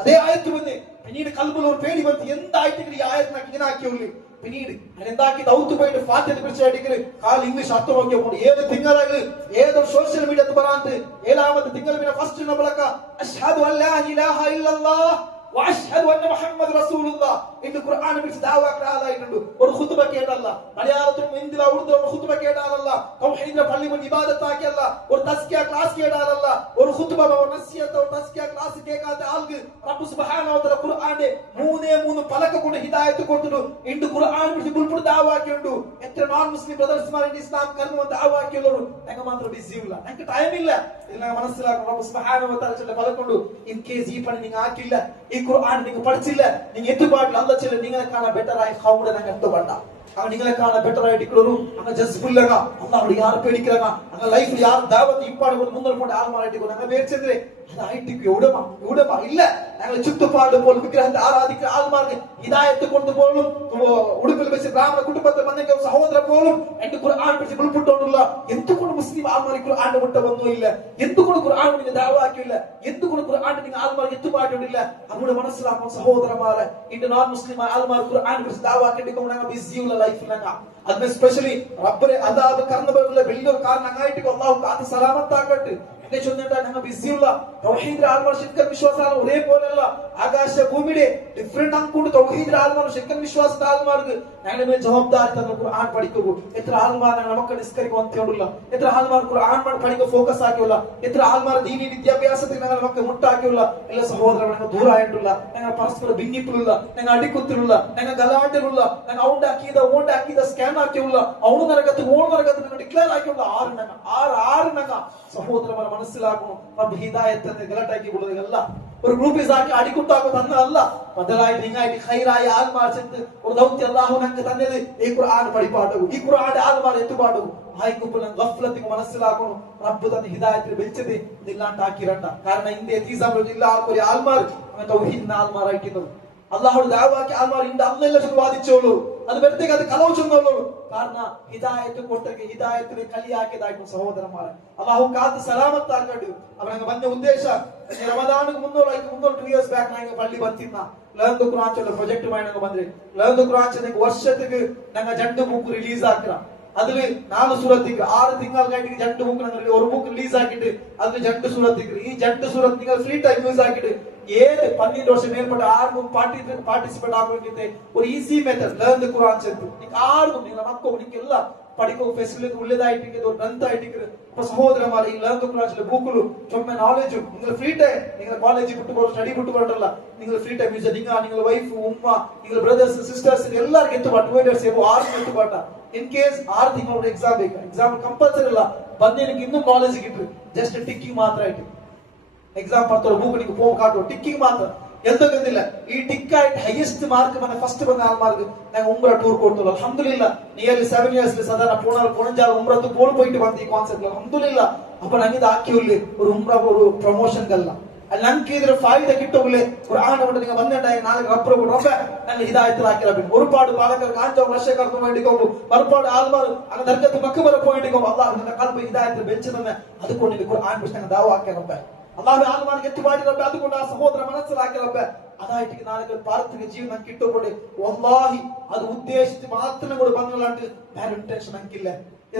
അതേ ആയത്ത് വന്ന് പിന്നീട് കൽബിൽ ഒരു പേടി വന്ന് എന്തായിട്ട് ഈ ആയത്തിനെ ഇങ്ങനെ ആക്കിയുള്ളൂ പിന്നീട് എന്താക്കി ദൗത്തു പോയിട്ട് ഫാത്തിഹയെ കുറിച്ച് കാൽ ഇംഗ്ലീഷ് അർത്ഥം നോക്കിയപ്പോൾ ഏത് തിങ്കളാണ് ഏതൊരു സോഷ്യൽ മീഡിയ പറയാണ്ട് ഏഴാമത്തെ തിങ്കൾ പിന്നെ ഫസ്റ്റ് നമ്മളൊക്ക അഷ്ഹദു അല്ലാ ഇലാഹ ഇല്ലല്ലാഹ് വഅഷ്ഹദു അന്ന മുഹമ്മദ് റസൂലുള്ളാഹ് ഇത് ഖുർആനെ വിളിച്ച് ദഅവ ആയിട്ടുണ്ട് ഒരു ഖുതുബ കേട്ടല്ല മലയാളത്തിലും ഹിന്ദിയിലും ഉറുദുവിലും ഒരു ഖുതുബ കേട്ടാലല്ല തൗഹീദിന്റെ പള്ളി മുൻ ഇബാദത്ത് ആക്കിയല്ല ഒരു തസ്കിയ ക്ലാസ് കേട്ടാലല്ല ഒരു ഖുതുബ ഒരു നസിഹത്ത് ഒരു തസ്കിയ ക്ലാസ് കേൾക്കാത്ത ആൾക്ക് റബ്ബ് സുബ്ഹാനഹു വ തആല ഖുർആന്റെ 3 പലക കൊണ്ട് ഹിദായത്ത് കൊടുത്തു ഇണ്ട് ഖുർആൻ വിളിച്ച് ബുൾബുൾ ദഅവ ആക്കിയുണ്ട് എത്ര നോൺ മുസ്ലിം ബ്രദർസ് മാർ ഇസ്ലാം കർമ്മ ദഅവ ആക്കിയുള്ളൂ ഞങ്ങൾ മാത്രം ബിസി ഇല്ല ഞങ്ങൾക്ക് ടൈം ഇല്ല ഇതിനെ മനസ്സിലാക്കണം റബ്ബ് സുബ്ഹാനഹു വ തആല പലക കൊണ്ട് ഇൻ കേസ് ഈ പണി നിങ്ങൾ ആക്കില്ല ഈ ഖുർആൻ നിങ്ങൾ പഠിച്ചില്ല നിങ്ങൾ എത്തുപാടില്ല അല്ലാഹ് ചില നിങ്ങളെ കാണാൻ ബെറ്റർ ആയി ഖൗമുടെ ഞങ്ങൾ എത്തുപണ്ട അവൻ നിങ്ങളെ കാണാൻ ബെറ്റർ ആയിട്ട് ഇക്കൊരു അങ്ങ് ജസ്ബുല്ലക അല്ലാഹു യാർ പേടിക്കലക അങ്ങ് ലൈഫിൽ യാർ ദഅവത്ത് ഇപ്പാട് മുന്നോട്ട് ആൾമാരായിട്ട് ഞങ്ങൾ വേർച്ചെന്തേ അതായിട്ട് എവിടെമാ ഇല്ല ഞങ്ങൾ ചുറ്റുപാട് പോലും വിഗ്രഹത്തെ ആരാധിക്കുന്ന ആൾമാർക്ക് ഹിദായത്ത് കൊണ്ടുപോലും ഉടുപ്പിൽ വെച്ച് ബ്രാഹ്മണ കുടുംബത്തിൽ വന്നെങ്കിൽ സഹോദര പോലും എന്റെ ഖുർആൻ പിടിച്ച് ഉൾപ്പെട്ടുകൊണ്ടുള്ള എന്തുകൊണ്ട് മുസ്ലിം ആൾമാർ ഖുർആന്റെ വിട്ട വന്നില്ല എന്തുകൊണ്ട് ഖുർആൻ നിങ്ങൾ ദഅവാക്കില്ല എന്തുകൊണ്ട് ഖുർആൻ നിങ്ങൾ ആൾമാർ എത്തുപാടില്ല അവിടെ മനസ്സിലാക്കും സഹോദരന്മാരെ ഇന്റെ നോൺ മുസ്ലിം ആൾമാർ ഖുർആൻ പിടിച്ച് ദഅവാക്കിണ്ടിരിക്കുമ്പോൾ ഞങ്ങൾ ബിസിയുള്ള ലൈഫിൽ ഞങ്ങൾ അതിന് സ്പെഷ്യലി റബ്ബിനെ അതാത് കർമ്മകളുടെ വലിയൊരു കാരണം അങ്ങായിട്ട് അല്ലാഹു കാത്ത് സലാമത്താക്കട്ടെ എന്നെ ചൊന്നിട്ട് ഞങ്ങൾ ബിസിയുള്ള തൗഹീദിലെ ആൾമാർ ശരിക്കും വിശ്വാസാണ് ഒരേപോലെയല്ല ആകാശ ഭൂമിയുടെ ഡിഫറെന്റ് അങ്ങോട്ട് തൗഹീദിലെ ആൾമാർ ശരിക്കും വിശ്വാസത്തെ ആൾമാർക്ക് ഞങ്ങളുടെ മേൽ ജവാബ്ദാരി തന്നെ ഖുർആൻ പഠിക്കുക എത്ര ആൾമാർ നമുക്ക് നിസ്കരിക്കുന്നില്ല എത്ര ആൾമാർ ഖുർആൻ പഠിക്കുക ഫോക്കസ് ആക്കിയുള്ള എത്ര ആൾമാർ ദീനി വിദ്യാഭ്യാസത്തിൽ ഞങ്ങൾ നമുക്ക് മുട്ടാക്കിയുള്ള എല്ലാ സഹോദരങ്ങൾ ഞങ്ങൾ ദൂരമായിട്ടുള്ള ഞങ്ങൾ പരസ്പര ഭിന്നിപ്പിലുള്ള ഞങ്ങൾ അടിക്കുത്തിലുള്ള ഞങ്ങൾ ഗലാട്ടിലുള്ള ഞങ്ങൾ ഓണ്ടാക്കിയത് സ്കാൻ ആക്കിയുള്ള അവണ് നരകത്ത് ഓൺ നരകത്ത് ഞങ്ങൾ ഡിക്ലെയർ ആക്കിയുള്ള ആറ് ഞങ്ങൾ സഹോദരന്മാർ മനസ്സിലാക്കണം റബ്ബ് ഹിദായത്ത് എന്ന് ഗലട്ടാക്കി കൊടുത്തതല്ല ഒരു ഗ്രൂപ്പ് ആക്കി അടിക്കുട്ടാക്കുക തന്നതല്ല ബദലായി നിങ്ങായിട്ട് ഖൈറായ ആൽമാർ ചെന്ന് ഒരു ദൗത്യം അല്ലാഹു ഞങ്ങൾക്ക് തന്നത് ഈ ഖുർആൻ പഠിപ്പാടും ഈ ഖുർആന്റെ ആൽമാർ എത്തുപാടും ആയിക്കുമ്പോൾ ഗഫ്ലത്തിക്ക് മനസ്സിലാക്കണം റബ്ബ് തന്നെ ഹിദായത്തിൽ വിളിച്ചത് ഇതില്ലാണ്ടാക്കിരണ്ട കാരണം ഇന്ത്യ തീസാമിൽ എല്ലാവർക്കും ഒരു ആൽമാർ അങ്ങനെ തൗഹീദിന്റെ ആൽമാറായിരിക്കുന്നത് അല്ലാഹുവിന്റെ ദഅവാക്കി ആൽമാർ ഇണ്ട് അന്നെല്ലാം വാദിച്ചോളൂ അത് വെറുതെ അത് കലോചെന്നോളൂ കാരണം ഹിദായത്ത് കൊട്ടക്ക് ഹിദായത്തിന് കളിയാക്കിയതായിട്ടും സഹോദരന്മാരെ അല്ലാഹു കാത്ത് സലാമത്താക്കട്ടെ അവനങ്ങ് വന്ന ഉദ്ദേശം റമദാനിക്ക് മുന്നോട്ട് 2 years back ഞങ്ങൾ പള്ളി ബത്തിന്ന ലേൺ ദ ഖുർആൻ ചൊല്ല പ്രൊജക്റ്റുമായി ഞങ്ങൾ വന്നേ ലേൺ ദ ഖുർആൻ ഞങ്ങൾക്ക് വർഷത്തേക്ക് ഞങ്ങൾ 2 ബുക്ക് റിലീസ് ആക്കണം അതില് 4 സൂറത്തേക്ക് 6 തിങ്കളായിട്ട് 2 ബുക്ക് ഞങ്ങൾ ഒരു ബുക്ക് റിലീസ് ആക്കിയിട്ട് അതിൽ 2 സൂറത്തേക്ക് ഈ 2 സൂറത്ത് നിങ്ങൾ ഫ്രീ ടൈം യൂസ് ആക്കിയിട്ട് ഏത് 12 വർഷം മേൽപ്പെട്ട ആർക്കും പാർട്ടിസിപ്പേറ്റ് ആകുമെങ്കിൽ ഒരു ഈസി മെത്തേഡ് ലേൺ ദ ഖുർആൻ ചെന്ന് നിങ്ങൾക്ക് ആർക്കും നിങ്ങളുടെ മക്കൾക്ക് നിങ്ങൾക്കെല്ലാം പഠിക്കുക ഫെസിലിറ്റി ഉള്ളതായിട്ട് ഒരു ഗ്രന്ഥായിട്ട് അപ്പൊ സഹോദരന്മാരെ ഈ ലേൺ ദ ഖുർആൻ ബുക്കിലും ചുമ്മാ നോളജും നിങ്ങൾ ഫ്രീ ടൈം നിങ്ങൾ കോളേജിൽ വിട്ടുപോകും സ്റ്റഡി വിട്ടുപോകണ്ടല്ല നിങ്ങൾ ഫ്രീ ടൈം യൂസ് നിങ്ങൾ വൈഫ് ഉമ്മ നിങ്ങൾ ബ്രദേഴ്സ് സിസ്റ്റേഴ്സ് എല്ലാവർക്കും എത്തുപാട്ട് ആർക്കും എത്തുപാട്ട ഇൻ കേസ് 6 തിങ്കളുടെ എക്സാം ಕಂಪಲ್ಸರಿ ಅಲ್ಲ ಬಂದು ನಿಮಗೆ ಇನ್ನೂ ನಾಲೆಜ್ ಗಿಟ್ರಿ ಜಸ್ಟ್ ಟಿಕ್ಕಿಂಗ್ ಮಾತ್ರ ಆಯ್ತು ಎಕ್ಸಾಮ್ ಬರ್ತಾರೋ ಬುಕ್ ನಿಮಗೆ ಫೋನ್ ಕಾಟೋ ಟಿಕ್ಕಿಂಗ್ ಮಾತ್ರ ಎಂತಕ್ಕಿಲ್ಲ ಈ ಟಿಕ್ ಆಯ್ತು ಹೈಯೆಸ್ಟ್ ಮಾರ್ಕ್ ಬಂದ ಫಸ್ಟ್ ಬಂದ 4 ಮಾರ್ಕ್ ನಾನು ಉಮ್ರಾ ಟೂರ್ ಕೊಡ್ತಲ್ಲ ಅಲ್ಹಮ್ದುಲಿಲ್ಲಾಹ್ ನಿಯರ್ಲಿ 7 ಇಯರ್ಸ್ ಸಾಧಾರಣ ಪೂರ್ಣ ಕೊಣಂಜಾಲ ಉಮ್ರಾತು ಗೋಲ್ പോയിട്ട് ಬಂದ ಈ ಕಾನ್ಸೆಪ್ಟ್ ಅಲ್ಹಮ್ದುಲಿಲ್ಲಾಹ್ ಅಪ್ಪ ನನಗೆ ಇದು ಹಾಕಿಯುಲ್ಲಿ ഒരു ಉಮ್ರಾ ഒരു ಪ್ರಮೋಷನ್ ಗಲ್ಲ ഞങ്ങൾക്ക് ഇതിൽ ഫായിദ കിട്ടൂലേ ഖുർആൻ കൊണ്ട് നിങ്ങൾ വന്നിട്ടായി നാളെ റബ്ബ് ഞങ്ങൾ ഹിദായത്തിൽ ആക്കിയാൽ ഒരുപാട് പാലക്കാർക്ക് 5 വർഷക്കാർക്ക് വേണ്ടിക്കോളൂ ഒരുപാട് ആൾമാർ അങ്ങനെ ദർഗത്ത് മക്കബറ പോയിട്ടിക്കോ അല്ലാഹു കൽബ് ഹിദായത്തിൽ വെച്ച് തന്നെ അതുകൊണ്ട് ഖുർആൻ പുസ്തകം ദഅവ ആക്കിയ റബ്ബ് അല്ലാഹു ആൾമാർക്ക് എത്തുപാടി റബ്ബ് അതുകൊണ്ട് ആ സഹോദര മനസ്സിലാക്കിയ റബ്ബ് അതായിട്ട് നാളെ പാർത്തിക ജീവിതം കിട്ടുമ്പോൾ വല്ലാഹി അത് ഉദ്ദേശിച്ച് മാത്രം കൂടെ ബംഗളാണ്ട് വേറെ ഇന്റൻഷൻ നമുക്കില്ല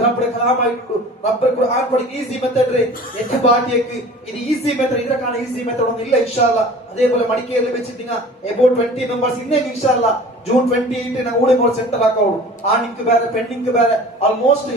റബ്ബിന്റെ കലാമായിട്ടുള്ളൂ റബ്ബ് ഖുർആൻ പഠിക്ക് ഈസി മെത്തേഡ് എന്റെ പാട്ടിയേക്ക് ഇത് ഈസി മെത്തേഡ് ഇതിനൊക്കെ ഈസി മെത്തേഡ് ഒന്നും ഇല്ല ഇൻഷാ അല്ലാഹ് അതേപോലെ മടിക്കേരിൽ വെച്ചിട്ട് അബൌട്ട് 20 മെമ്പേഴ്സ് ഇന്നേ ഇൻഷാ അല്ലാഹ് ജൂൺ 28 ഊടെ മോൾ ಸೆಂಟರ್ ಹಾಕೋಡು ಆನಿಂಗ್ ಬೇರೆ ಪೆಂಡಿಂಗ್ ಬೇರೆ ಆಲ್ಮೋಸ್ಟ್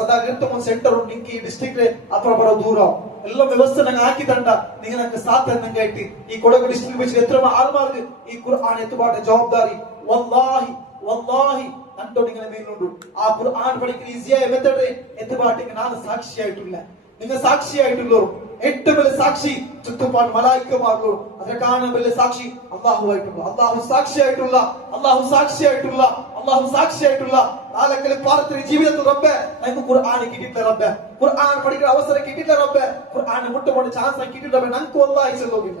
ಸದಾ ಇರ್ತ ಒಂದು ಸೆಂಟರ್ ಉಂಟು ಈ ಡಿಸ್ಟ್ರಿಕ್ಟ್ ಅಪ್ರ ಬರೋ ದೂರ എല്ലാം വ്യവസ്ഥ ഞങ്ങൾ ആക്കി തണ്ട നിങ്ങൾ ഞങ്ങൾക്ക് സാധനം കേട്ട് ഈ കൊടക് ഡിസ്ട്രിക്ട് വെച്ച് എത്ര ആൾമാർക്ക് ഈ ഖുർആൻ എത്തുപാട്ട ജവാബ്ദാരി വല്ലാഹി വല്ലാഹി നട്ടോട് ഇങ്ങനെ മേലുണ്ട്. ആ ഖുർആൻ പഠിക്കുന്ന ഈസിയായ മെത്തേഡ് എത്തുപാട്ടിക്ക് ഞാൻ സാക്ഷിയായിട്ടില്ല, നിങ്ങൾ സാക്ഷിയായിട്ടുള്ളവരും ഏറ്റവും വലിയ സാക്ഷി ചുറ്റുപാട് മലായിക്കമാകുള്ളൂ. അതിനെക്കാളും വലിയ സാക്ഷി അള്ളാഹുവായിട്ടുള്ള, അള്ളാഹു സാക്ഷിയായിട്ടുള്ള, അള്ളാഹു സാക്ഷിയായിട്ടുള്ള, അള്ളാഹു സാക്ഷിയായിട്ടുള്ള നാലക്കല് പാർത്തിന് ജീവിതത്തിൽ റബ്ബെ ഞങ്ങൾക്ക് ഖുർആൻ കിട്ടിയിട്ടില്ല റബ്ബെ, ഖുർആൻ പഠിക്കുന്ന അവസരം കിട്ടിയില്ല റബ്ബെ, ഖുർആൻ മുട്ടുകൊണ്ട് ചാൻസ് കിട്ടിയില്ല റബ്ബെ, ഞങ്ങൾക്ക് വല്ലാഹി ചെല്ലോകില്ല.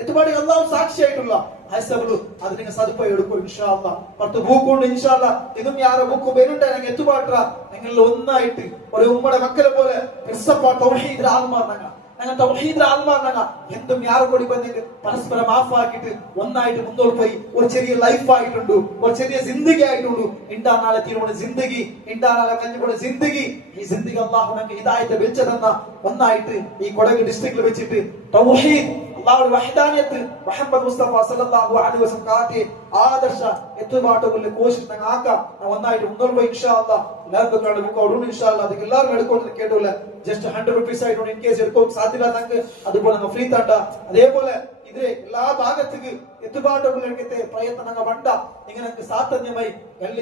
എത്തുപാടി അള്ളാഹു സാക്ഷിയായിട്ടുള്ള ഹൈസബുലു അത് നിങ്ങൾ സദുപ്പ എടുക്കും ഇൻഷാ അല്ലാഹ്. പത്ത് ബുക്കുണ്ട് ഇൻഷാ അല്ലാഹ്. ഇതും യാരെ ബുക്ക് വരുന്നുണ്ട് ഞങ്ങൾ എത്തുപാട്ട ഞങ്ങളിൽ ഒന്നായിട്ട് ഒരു ഉമ്മയുടെ മക്കളെ പോലെ തൗഹീദ് ആൽമാർ ഞങ്ങൾ തൗഹീദ് ആൽമാർ എന്തും യാരെ കൂടി വന്നിട്ട് പരസ്പരം മാഫാക്കിയിട്ട് ഒന്നായിട്ട് മുന്നോട്ട് പോയി ഒരു ചെറിയ ലൈഫ് ആയിട്ടുണ്ട്, ഒരു ചെറിയ ജിന്ദഗി ആയിട്ടുണ്ട്. ഇണ്ടാ നാളെ തീരുമാന ജിന്ദഗി, ഇണ്ടാ നാളെ കഞ്ഞുകൂടെ ജിന്ദഗി, ഈ ജിന്ദഗി അള്ളാഹു ഞങ്ങൾക്ക് ഹിദായത്ത് വെച്ചു തന്ന ഒന്നായിട്ട് ഈ കൊടക് ഡിസ്ട്രിക്റ്റിൽ വെച്ചിട്ട് തൗഹീദ് അല്ലാഹുവിന്റെ വഹദാനിയത്ത് മുഹമ്മദ് മുസ്തഫ സല്ലല്ലാഹു അലൈഹി വസല്ലം കാട്ടി ആദർശ എത്തുപാട്ടുകളിൽ കോശിച്ച് ഞങ്ങൾ ആക്കാം. ഒന്നായിട്ട് മുന്നോട്ട് പോയി ഇൻഷാ അല്ലാഹ്. എല്ലാവർക്കും കണ്ടു ബുക്ക് ഇൻഷാ അല്ലാഹ്. അത് എല്ലാവരും എടുക്കണമെന്ന് കേട്ടില്ല. ജസ്റ്റ് 100 rupees ആയിട്ടുണ്ട്. ഇൻ കേസ് എടുക്കും സാധ്യത ഞങ്ങൾക്ക് അതുപോലെ ഫ്രീ തണ്ട. അതേപോലെ ഇത് എല്ലാ ഭാഗത്തേക്ക് എത്തുപാട്ടുകളിലേക്ക് പ്രയത്നം വേണ്ട. ഇങ്ങനെ സാധന്യമായി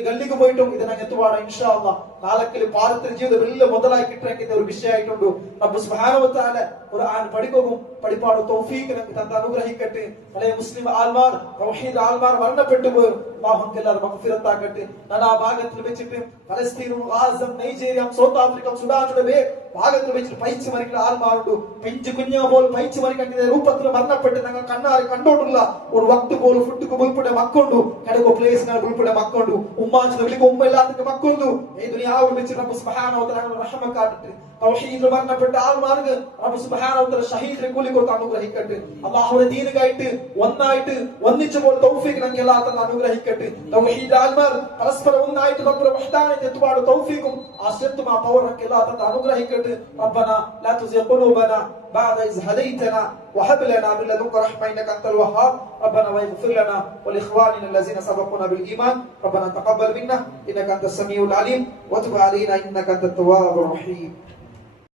ഗല്ലിക്ക് പോയിട്ടും ഇത് ഞങ്ങൾ എത്തുപാടാം ഇൻഷാ അല്ലാഹ്. കാലക്കില് പാരത്യ ജീവിതം വലിയ മുതലായി കിട്ടാൻ ഒരു വിഷയമായിട്ടുണ്ട്. റബ്ബ് സുബ്ഹാനഹു വ തആല ഖുർആൻ പഠിക്കുകയും പഠിപ്പാട് തൗഫീഖ് ഞങ്ങൾക്ക് തന്ന അനുഗ്രഹിക്കട്ടെ. പല മുസ്ലിം ആൽമാർ തൗഹീദ് ആൽമാർ മരണപ്പെട്ടു പോയി അല്ലാഹു എല്ലാവരും മഗ്ഫിറത്ത് ആക്കട്ടെ. നാനാ ഭാഗത്തിൽ വെച്ചിട്ട് ഫലസ്തീനും ഗാസം നൈജീരിയ സൗത്ത് ആഫ്രിക്ക സുഡാനുടെ ഭാഗത്ത് വെച്ചിട്ട് പൈച്ച് മരിക്കുന്ന ആൽമാരുണ്ട്. പെഞ്ചു കുഞ്ഞു പോലും പൈച്ച് മരിക്കുന്ന രൂപത്തിൽ മരണപ്പെട്ട് ഞങ്ങൾ കണ്ണാറി കണ്ടോണ്ടുള്ള ഒരു വക്ത് പോലും ഫുഡ് ഉൾപ്പെടെ മക്കൊണ്ട് കടകോ പ്ലേസ് ഉൾപ്പെടെ മക്കൊണ്ട് ഉമ്മാച്ചിന് വിളിക്കും ഉമ്മ എല്ലാത്തിന്റെ മക്കൊണ്ട് ഈ ദുനിയാവിൽ വെച്ച് റബ്ബ് സുബ്ഹാനഹു വ തആല റഹ്മ കാട്ടട്ടെ. തൗഹീദിൽ മരണപ്പെട്ട ആൾമാർക്ക് റബ്ബ് സുബ്ഹാനഹു വ തആല ഷഹീദിനെ കൂലി കൊടുത്ത് അനുഗ്രഹിക്കട്ടെ. അല്ലാഹുവിന്റെ ദീനിനായിട്ട് ഒന്നായിട്ട് ഒന്നിച്ചു പോലെ തൗഫീഖ് ഞങ്ങൾക്ക് എല്ലാവർക്കും അനുഗ്രഹിക്കട്ടെ. തൗഹീദ് ആൽമാർ പരസ്പരം ഒന്നായിട്ട് റബ്ബിന്റെ വഹദാനിയത്ത് എത്തുപാട് തൗഫീഖും ആശത്തും ആ പവർ ഞങ്ങൾക്ക് എല്ലാവർക്കും അനുഗ്രഹിക്കട്ടെ. റബ്ബന ലാ തുസിഗ് ഖുലൂബന بعد إذ هديتنا وهب لنا من لدنك رحمة إنك أنت الوهاب ربنا واغفر لنا ولإخواننا الذين سبقونا بالإيمان ربنا تقبل منا إنك أنت السميع العليم وتب علينا إنك أنت التواب الرحيم.